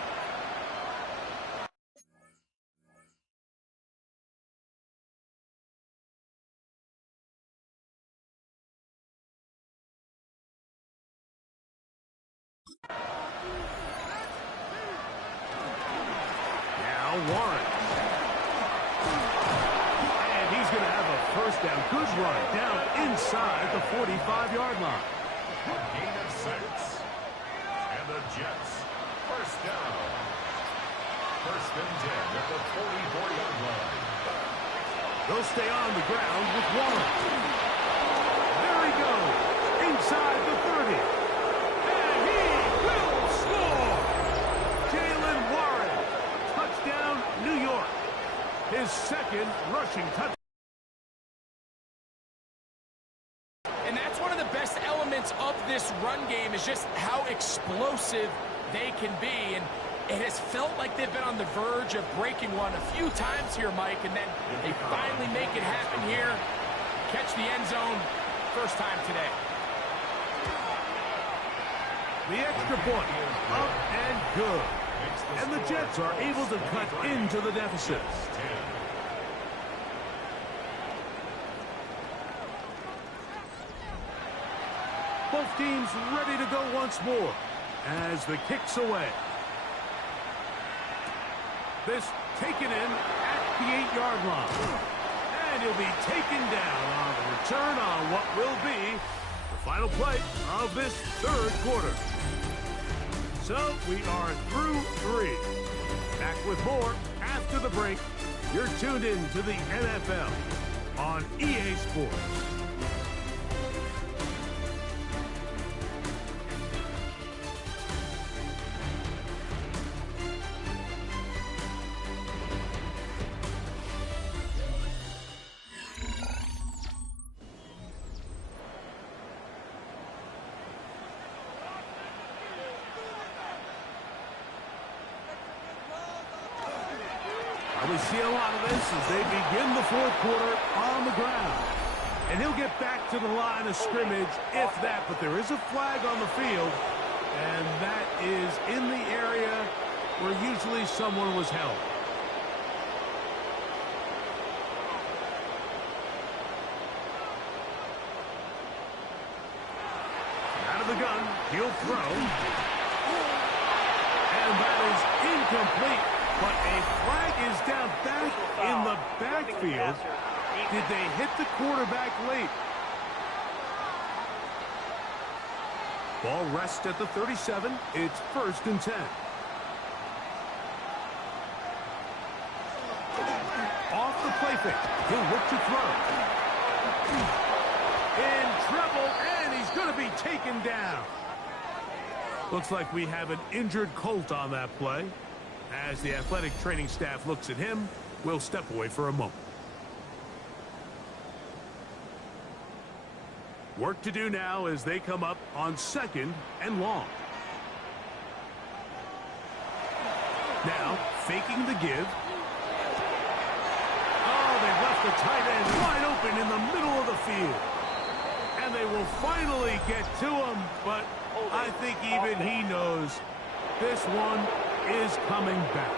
Now Warren. And he's going to have a 1st down. Good run down inside the 45-yard line. Gain of 6. And the Jets, 1st down. 1st and 10 at the 44-yard line. They'll stay on the ground with Warren. There he goes. Inside the 30. And he will score. Jalen Warren. Touchdown, New York. His 2nd rushing touchdown. And that's one of the best elements of this run game is just how explosive they can be. And it has felt like they've been on the verge of breaking one a few times here, Mike, and then they finally make it happen here. Catch the end zone, 1st time today. The extra point, up and good. And the Jets are able to cut into the deficit. Both teams ready to go once more as the kick's away. This taken in at the 8-yard line. And he'll be taken down on the return on what will be the final play of this 3rd quarter. So we are through 3. Back with more after the break. You're tuned in to the NFL on EA Sports. We see a lot of this as they begin the 4th quarter on the ground. And he'll get back to the line of scrimmage, if that. But there is a flag on the field, and that is in the area where usually someone was held. Out of the gun, he'll throw. And that is incomplete. But a flag is down back in the backfield. Did they hit the quarterback late? Ball rests at the 37. It's 1st and 10. fake. He'll look to throw. In trouble, and he's going to be taken down. Looks like we have an injured Colt on that play. As the athletic training staff looks at him, we'll step away for a moment. Work to do now as they come up on 2nd and long. Now, faking the give. Oh, they've left the tight end wide open in the middle of the field. And they will finally get to him, but I think even he knows this one is coming back.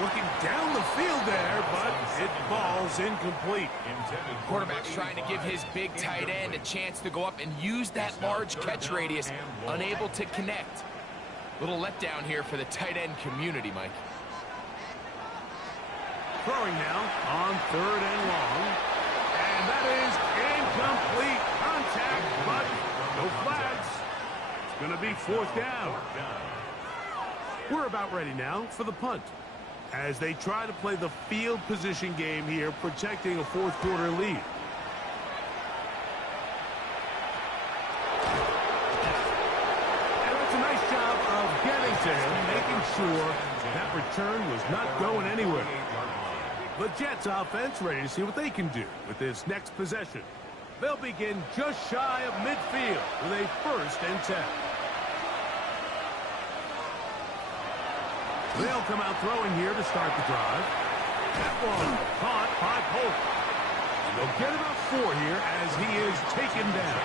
Looking down the field there, but it falls incomplete. Quarterback's trying to give his big tight end a chance to go up and use that large catch radius. Unable to connect. Little letdown here for the tight end community, Mike. Throwing now on 3rd and long. And that is incomplete. Contact, but no flags. It's going to be 4th down. We're about ready now for the punt, as they try to play the field position game here, protecting a 4th quarter lead. And that's a nice job of getting to him, making sure that return was not going anywhere. The Jets offense ready to see what they can do with this next possession. They'll begin just shy of midfield with a 1st and 10. They'll come out throwing here to start the drive. That one caught by Polk. They'll get about 4 here as he is taken down.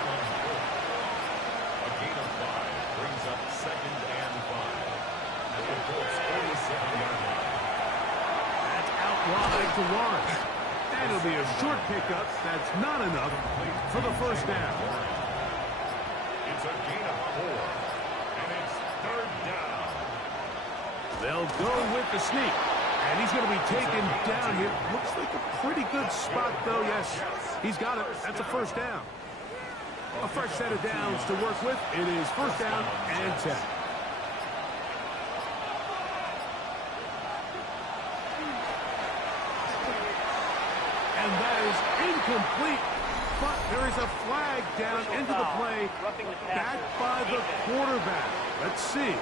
A gain of 5 brings up 2nd and 5 at the Colts 47-yard line. That's out wide to Lawrence. And it'll be a short pickup. That's not enough for the 1st down. It's a gain of 4, and it's 3rd down. They'll go with the sneak. And he's going to be taken down here. Looks like a pretty good spot, though. Yes, he's got it. That's a 1st down. A fresh set of downs to work with. It is 1st down and 10. And that is incomplete. But there is a flag down into the play. Back by the quarterback. Let's see.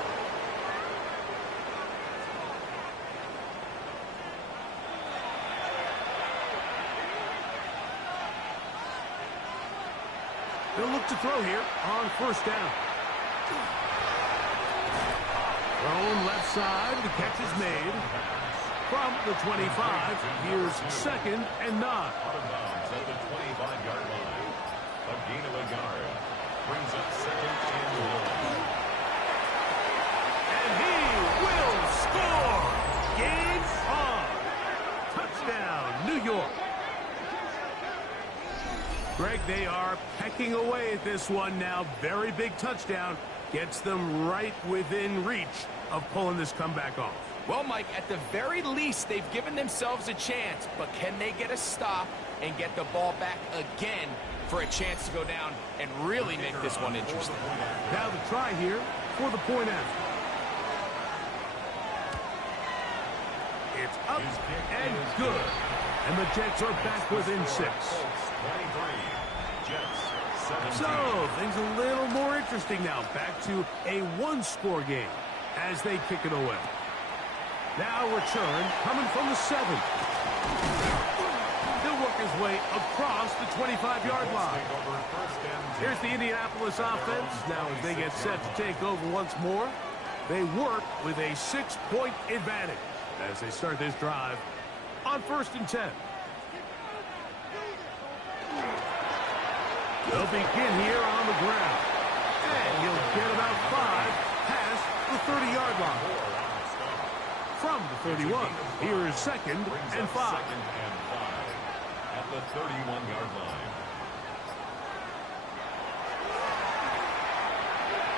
They'll look to throw here on 1st down. Thrown left side. The catch is made. From the 25, here's 2nd and 9. Out of bounds at the 25-yard line. A gain of a yard brings up 2nd and 1. And he will score. Game on. Touchdown, New York. Greg, they are pecking away at this one now. Very big touchdown. Gets them right within reach of pulling this comeback off. Well, Mike, at the very least, they've given themselves a chance. But can they get a stop and get the ball back again for a chance to go down and really make this one interesting? Now the try here for the point after. It's up and good. And the Jets are back within 6. 23. Jets 17. So, things a little more interesting now. Back to a 1-score game as they kick it away. Now return coming from the 7. He'll work his way across the 25-yard line. Here's the Indianapolis offense. Now as they get set to take over once more, they work with a 6-point advantage as they start this drive on 1st and 10. They'll begin here on the ground. And he'll get about 5 past the 30-yard line. From the 31, here is 2nd and 5. 2nd and 5 at the 31-yard line.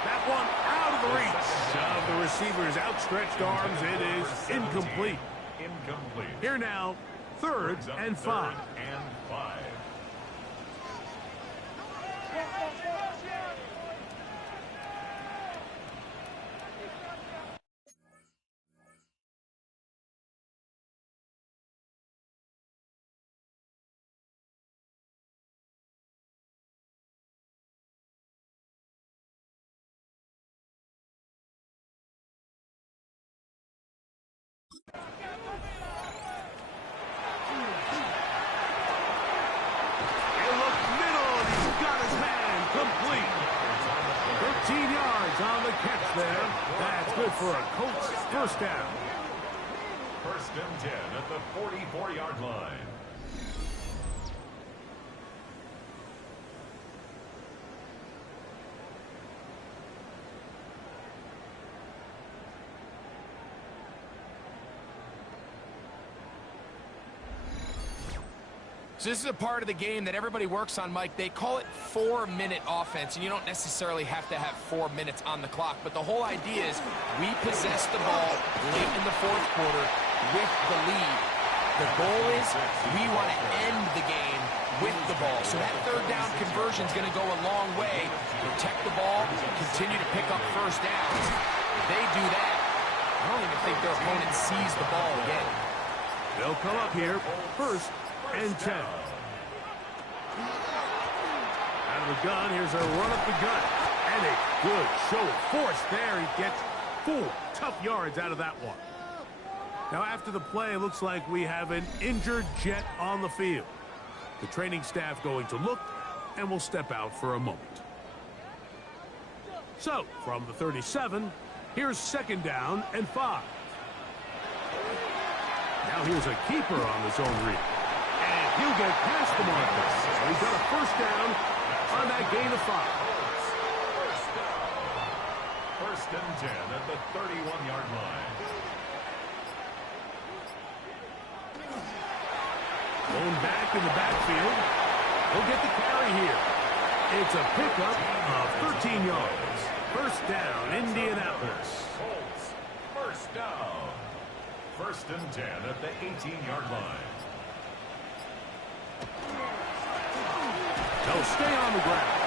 That one out of the reach of the receiver's outstretched arms. It is Incomplete. Here now, 3rd and 5. And 5. on the catch there. That's good for a Colts first down. First and 10 at the 44-yard line. So this is a part of the game that everybody works on, Mike. They call it 4-minute offense, and you don't necessarily have to have 4 minutes on the clock. But the whole idea is we possess the ball late in the fourth quarter with the lead. The goal is we want to end the game with the ball. So that third down conversion is going to go a long way. Protect the ball, continue to pick up first downs. If they do that, I don't even think their opponent sees the ball again. They'll come up here first and 10. Out of the gun, here's a run up the gut. And a good show of force there. He gets 4 tough yards out of that one. Now, after the play, it looks like we have an injured Jet on the field. The training staff going to look, and will step out for a moment. So, from the 37, here's second down and 5. Now here's a keeper on the zone read. And he'll get past the marker. So he's got a first down on that gain of 5. First and 10 at the 31-yard line. Going back in the backfield. He'll get the carry here. It's a pickup of 13 yards. First down, Indianapolis. Colts, first down. First and 10 at the 18-yard line. They'll stay on the ground.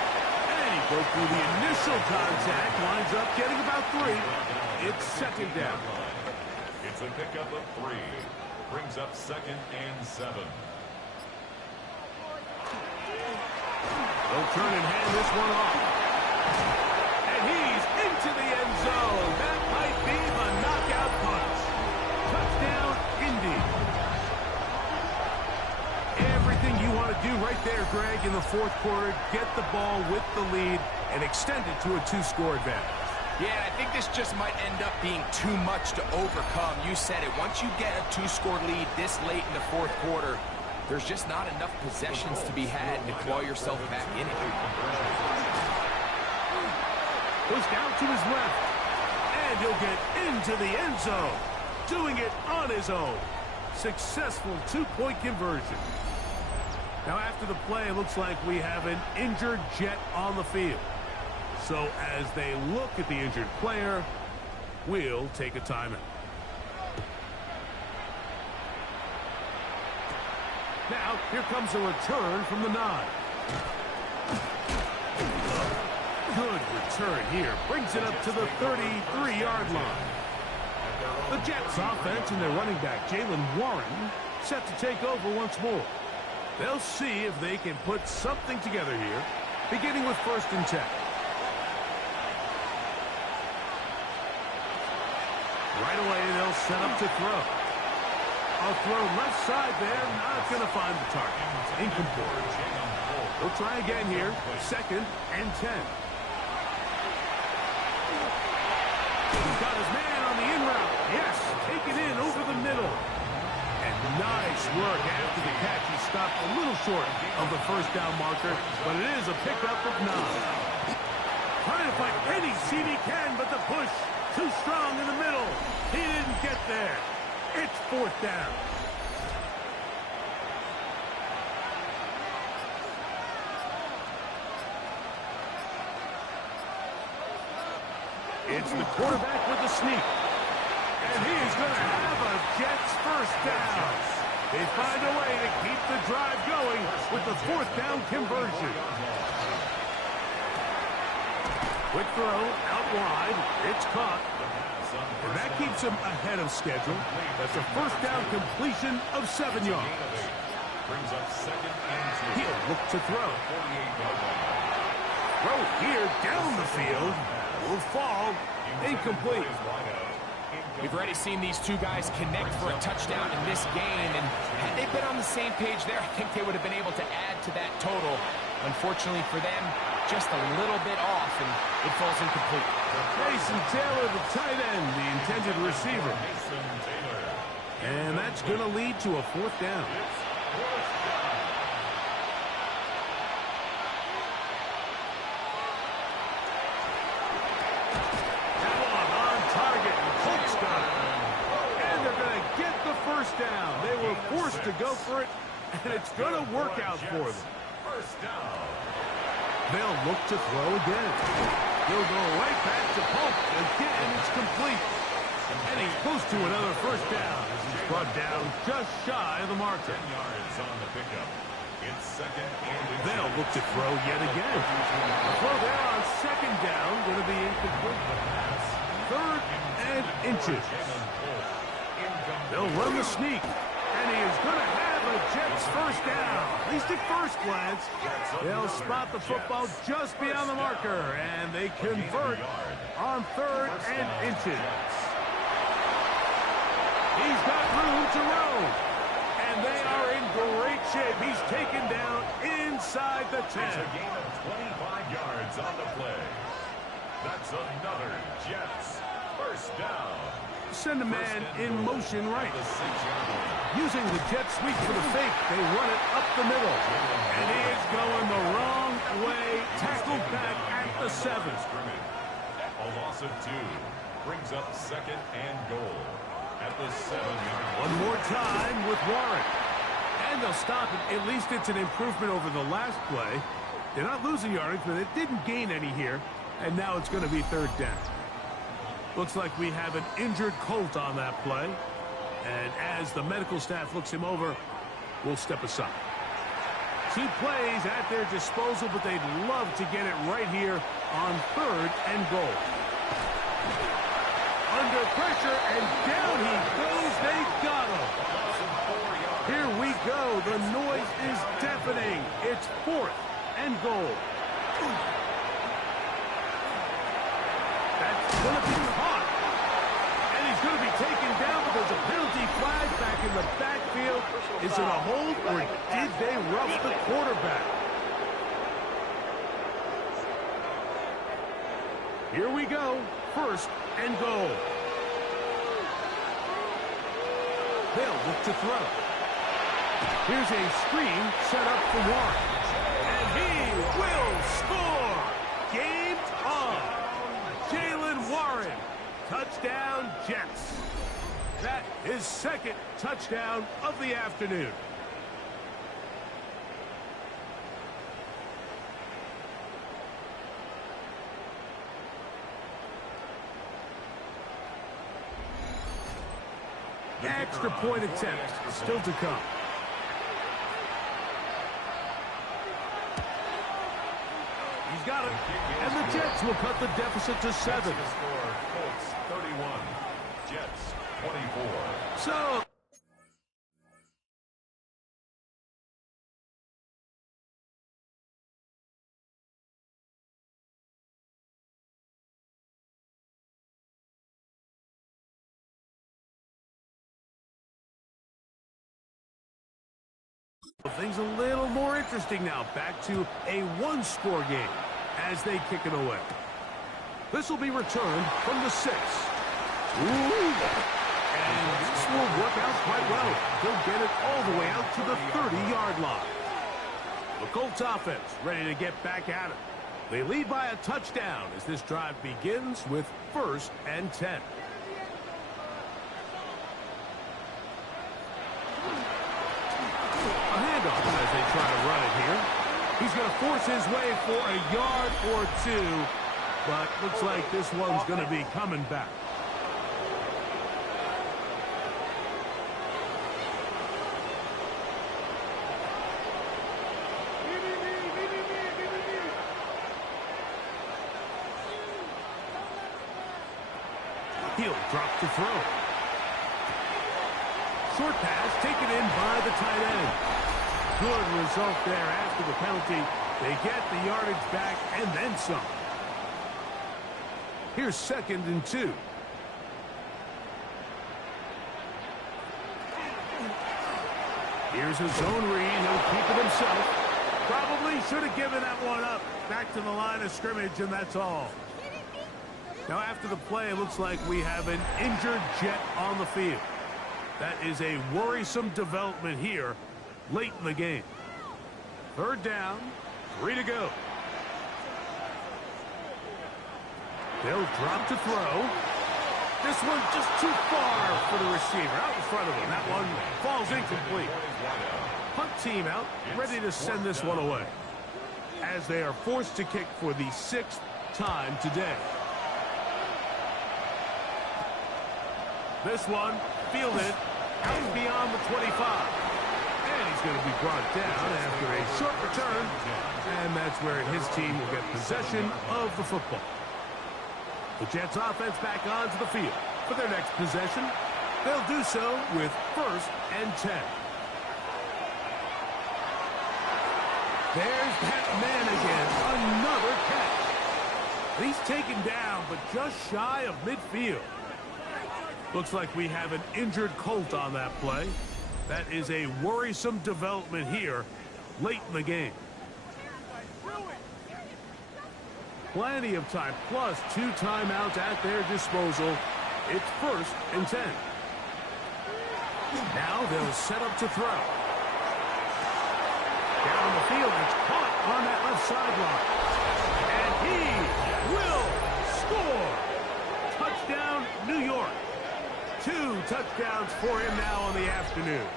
And he broke through the initial contact. Winds up getting about 3. It's second down. It's a pickup of 3. Brings up second and 7. They'll turn and hand this one off. And he's into the end zone. That might be the knockout punch. Touchdown, Indy. Everything you want to do right there, Greg, in the fourth quarter. Get the ball with the lead and extend it to a 2-score advantage. Yeah, I think this just might end up being too much to overcome. You said it. Once you get a 2-score lead this late in the fourth quarter, there's just not enough possessions to be had to claw yourself back in it. Pushed out to his left. And he'll get into the end zone. Doing it on his own. Successful 2-point conversion. Now after the play, it looks like we have an injured Jet on the field. So as they look at the injured player, we'll take a timeout. Now, here comes a return from the 9. Good return here. Brings it up to the 33-yard line. The Jets offense and their running back, Jalen Warren, set to take over once more. They'll see if they can put something together here, beginning with first and 10. Right away, they'll set up to throw. A throw left side there, not going to find the target. Incomplete. We'll try again here. Second and 10. He's got his man on the in route. Yes, taken in over the middle. And nice work after the catch. He stopped a little short of the first down marker, but it is a pickup of 9. Trying to find any seam he can, but the push too strong in the middle. He didn't get there. It's fourth down. It's the quarterback with the sneak. And he's going to have a Jets first down. They find a way to keep the drive going with the fourth down conversion. Quick throw, out wide. It's caught. And that keeps him ahead of schedule. That's a first down completion of 7 yards. Brings up second and 2. He'll look to throw. Throw here down the field. Will fall. Incomplete. We've already seen these two guys connect for a touchdown in this game, and had they been on the same page there, I think they would have been able to add to that total. Unfortunately for them, just a little bit off, and it falls incomplete. Mason Taylor, the tight end, the intended receiver. And that's going to lead to a fourth down. First down. They were forced to go for it, and it's going to work out for them. First down. They'll look to throw again. He'll go right back to Polk. Again, it's complete. And he's close to another first down as he's brought down just shy of the marker. 10 yards on the pickup. It's second and they'll look to throw yet again. The throw there on second down going to be incomplete. Third and inches. They'll run the sneak, and he is going to have a Jets first down. At least at first glance, they'll spot the football just beyond the marker, and they convert on third and inches. He's got room to roam, and they are in great shape. He's taken down inside the 10. It's a gain of 25 yards on the play. That's another Jets first down. Send a man in motion right. Using the jet sweep for the fake, they run it up the middle. And he is going the wrong way. Tackled back at the 7. A loss of 2 brings up second and goal at the 7-yard line. One more time with Warren. And they'll stop it. At least it's an improvement over the last play. They're not losing yardage, but it didn't gain any here. And now it's going to be third down. Looks like we have an injured Colt on that play. And as the medical staff looks him over, we'll step aside. 2 plays at their disposal, but they'd love to get it right here on third and goal. Under pressure, and down he goes. They got him. Here we go. The noise is deafening. It's fourth and goal. That's going to be caught. And he's going to be taken down, but there's a penalty flag back in the backfield. Is it a hold, or did they rough the quarterback? Here we go. First and goal. They'll look to throw. Here's a screen set up for Warren. And he will score. Game on. Jalen Warren. Touchdown, Jets. That is second touchdown of the afternoon. Extra point attempt still to come. He's got it. And the Jets will cut the deficit to 7. Colts 31, Jets 24. So things a little more interesting now. Back to a one-score game as they kick it away. This will be returned from the 6. Ooh. And this will work out quite well. They'll get it all the way out to the 30-yard line. The Colts offense ready to get back at it. They lead by a touchdown as this drive begins with 1st and 10. A handoff as they try to run it here. He's going to force his way for a yard or 2, but looks like this one's going to be coming back. He'll drop to throw. Short pass taken in by the tight end. Good result there after the penalty. They get the yardage back and then some. Here's 2nd and 2. Here's a zone read. He'll keep it himself. Probably should have given that one up. Back to the line of scrimmage, and that's all. Now, after the play, it looks like we have an injured Jet on the field. That is a worrisome development here late in the game. Third down, 3 to go. They'll drop to throw. This one just too far for the receiver. Out in front of him. That one falls incomplete. Punt team out, ready to send this one away, as they are forced to kick for the 6th time today. This one fielded out beyond the 25. And he's going to be brought down after a short return. And that's where his team will get possession of the football. The Jets offense back onto the field for their next possession. They'll do so with 1st and 10. There's that man again. Another catch. He's taken down, but just shy of midfield. Looks like we have an injured Colt on that play. That is a worrisome development here late in the game. Plenty of time, plus 2 timeouts at their disposal. It's 1st and 10. Now they'll set up to throw. Down the field, it's caught on that left sideline. And he will score. Touchdown, New York. 2 touchdowns for him now on the afternoon.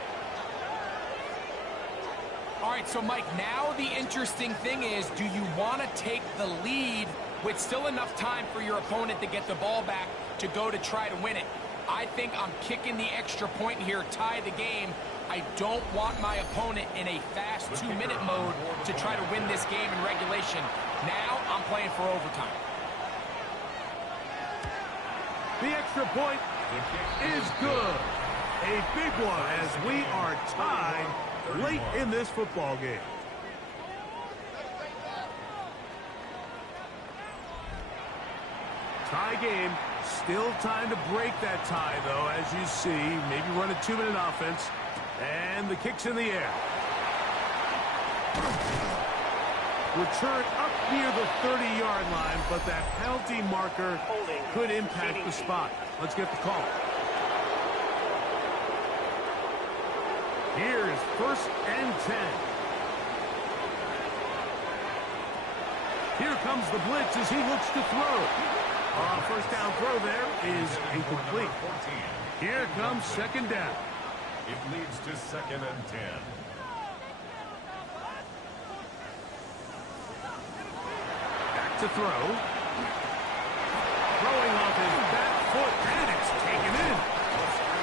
All right, so Mike, now the interesting thing is, do you want to take the lead with still enough time for your opponent to get the ball back to go to try to win it? I think I'm kicking the extra point here, tie the game. I don't want my opponent in a fast 2-minute mode to try to win this game in regulation. Now I'm playing for overtime. The extra point is good. A big one as we are tied late in this football game. Tie game. Still time to break that tie, though, as you see. Maybe run a 2-minute offense. And the kick's in the air. Return up near the 30-yard line, but that penalty marker could impact the spot. Let's get the call. Here's 1st and 10. Here comes the blitz as he looks to throw. First down throw there is incomplete. Here comes 2nd down. It leads to 2nd and 10. Back to throw. Throwing off his back foot, and it's taken in.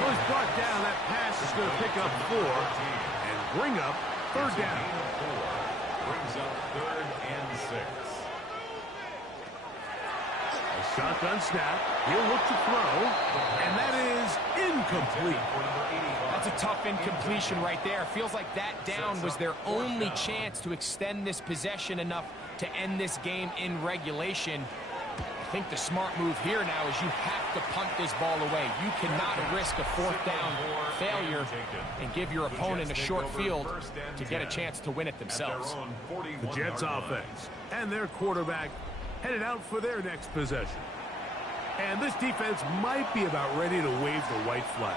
Was brought down. That pass is going to pick up 4 and bring up 3rd down. 4 brings up 3rd and 6. A shotgun snap. He'll look to throw, and that is incomplete. That's a tough incompletion right there. Feels like that down was their only chance to extend this possession enough to end this game in regulation. I think the smart move here now is you have to punt this ball away. You cannot risk a 4th down failure and give your opponent a short field to get a chance to win it themselves. The Jets offense and their quarterback headed out for their next possession. And this defense might be about ready to wave the white flag.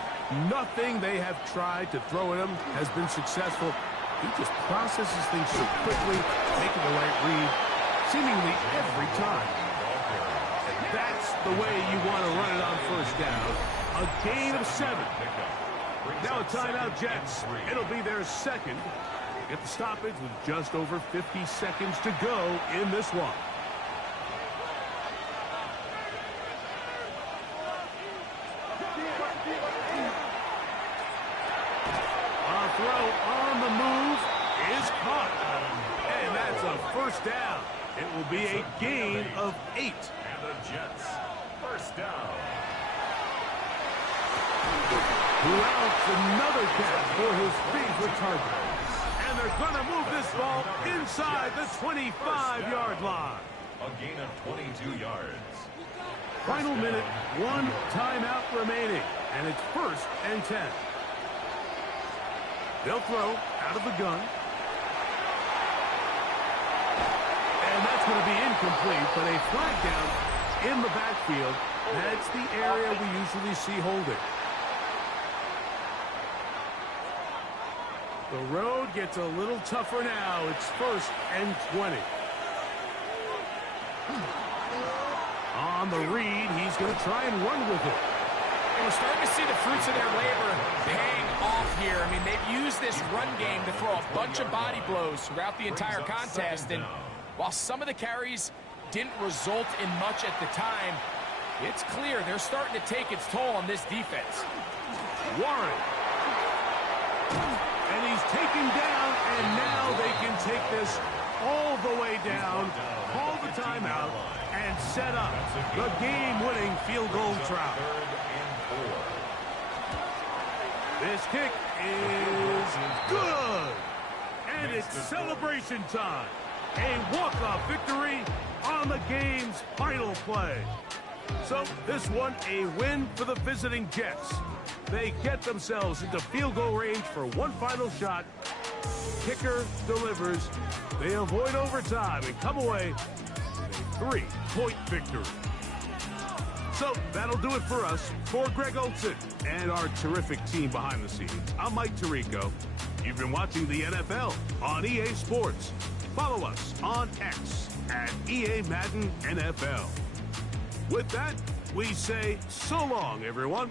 Nothing they have tried to throw at him has been successful. He just processes things so quickly, making the right read seemingly every time. And that's the way you want to run it on 1st down. A gain of 7. Now a timeout, Jets. It'll be their 2nd. Get the stoppage with just over 50 seconds to go in this one. Throw on the move is caught. And that's a 1st down. It will be a gain of 8. And the Jets, 1st down. Who else? Another catch for his favorite target. And they're going to move this ball inside the 25-yard line. A gain of 22 yards. Final minute, 1 timeout remaining. And it's 1st and 10. They'll throw out of the gun. going to be incomplete, but a flag down in the backfield. That's the area we usually see holding. The road gets a little tougher now. It's 1st and 20. On the read, he's going to try and run with it. And we're starting to see the fruits of their labor paying off here. I mean, they've used this run game to throw a bunch of body blows throughout the entire contest. And while some of the carries didn't result in much at the time, it's clear they're starting to take its toll on this defense. Warren. And he's taken down, and now they can take this all the way down, call the timeout, and set up the game-winning field goal try. This kick is good, and it's celebration time. A walk-off victory on the game's final play. So this one a win for the visiting Jets. They get themselves into field goal range for one final shot. Kicker delivers. They avoid overtime and come away with a 3-point victory. So that'll do it for us. For Greg Olson and our terrific team behind the scenes, I'm Mike Tirico. You've been watching the NFL on EA Sports. Follow us on X at EA Madden NFL. With that, we say so long, everyone.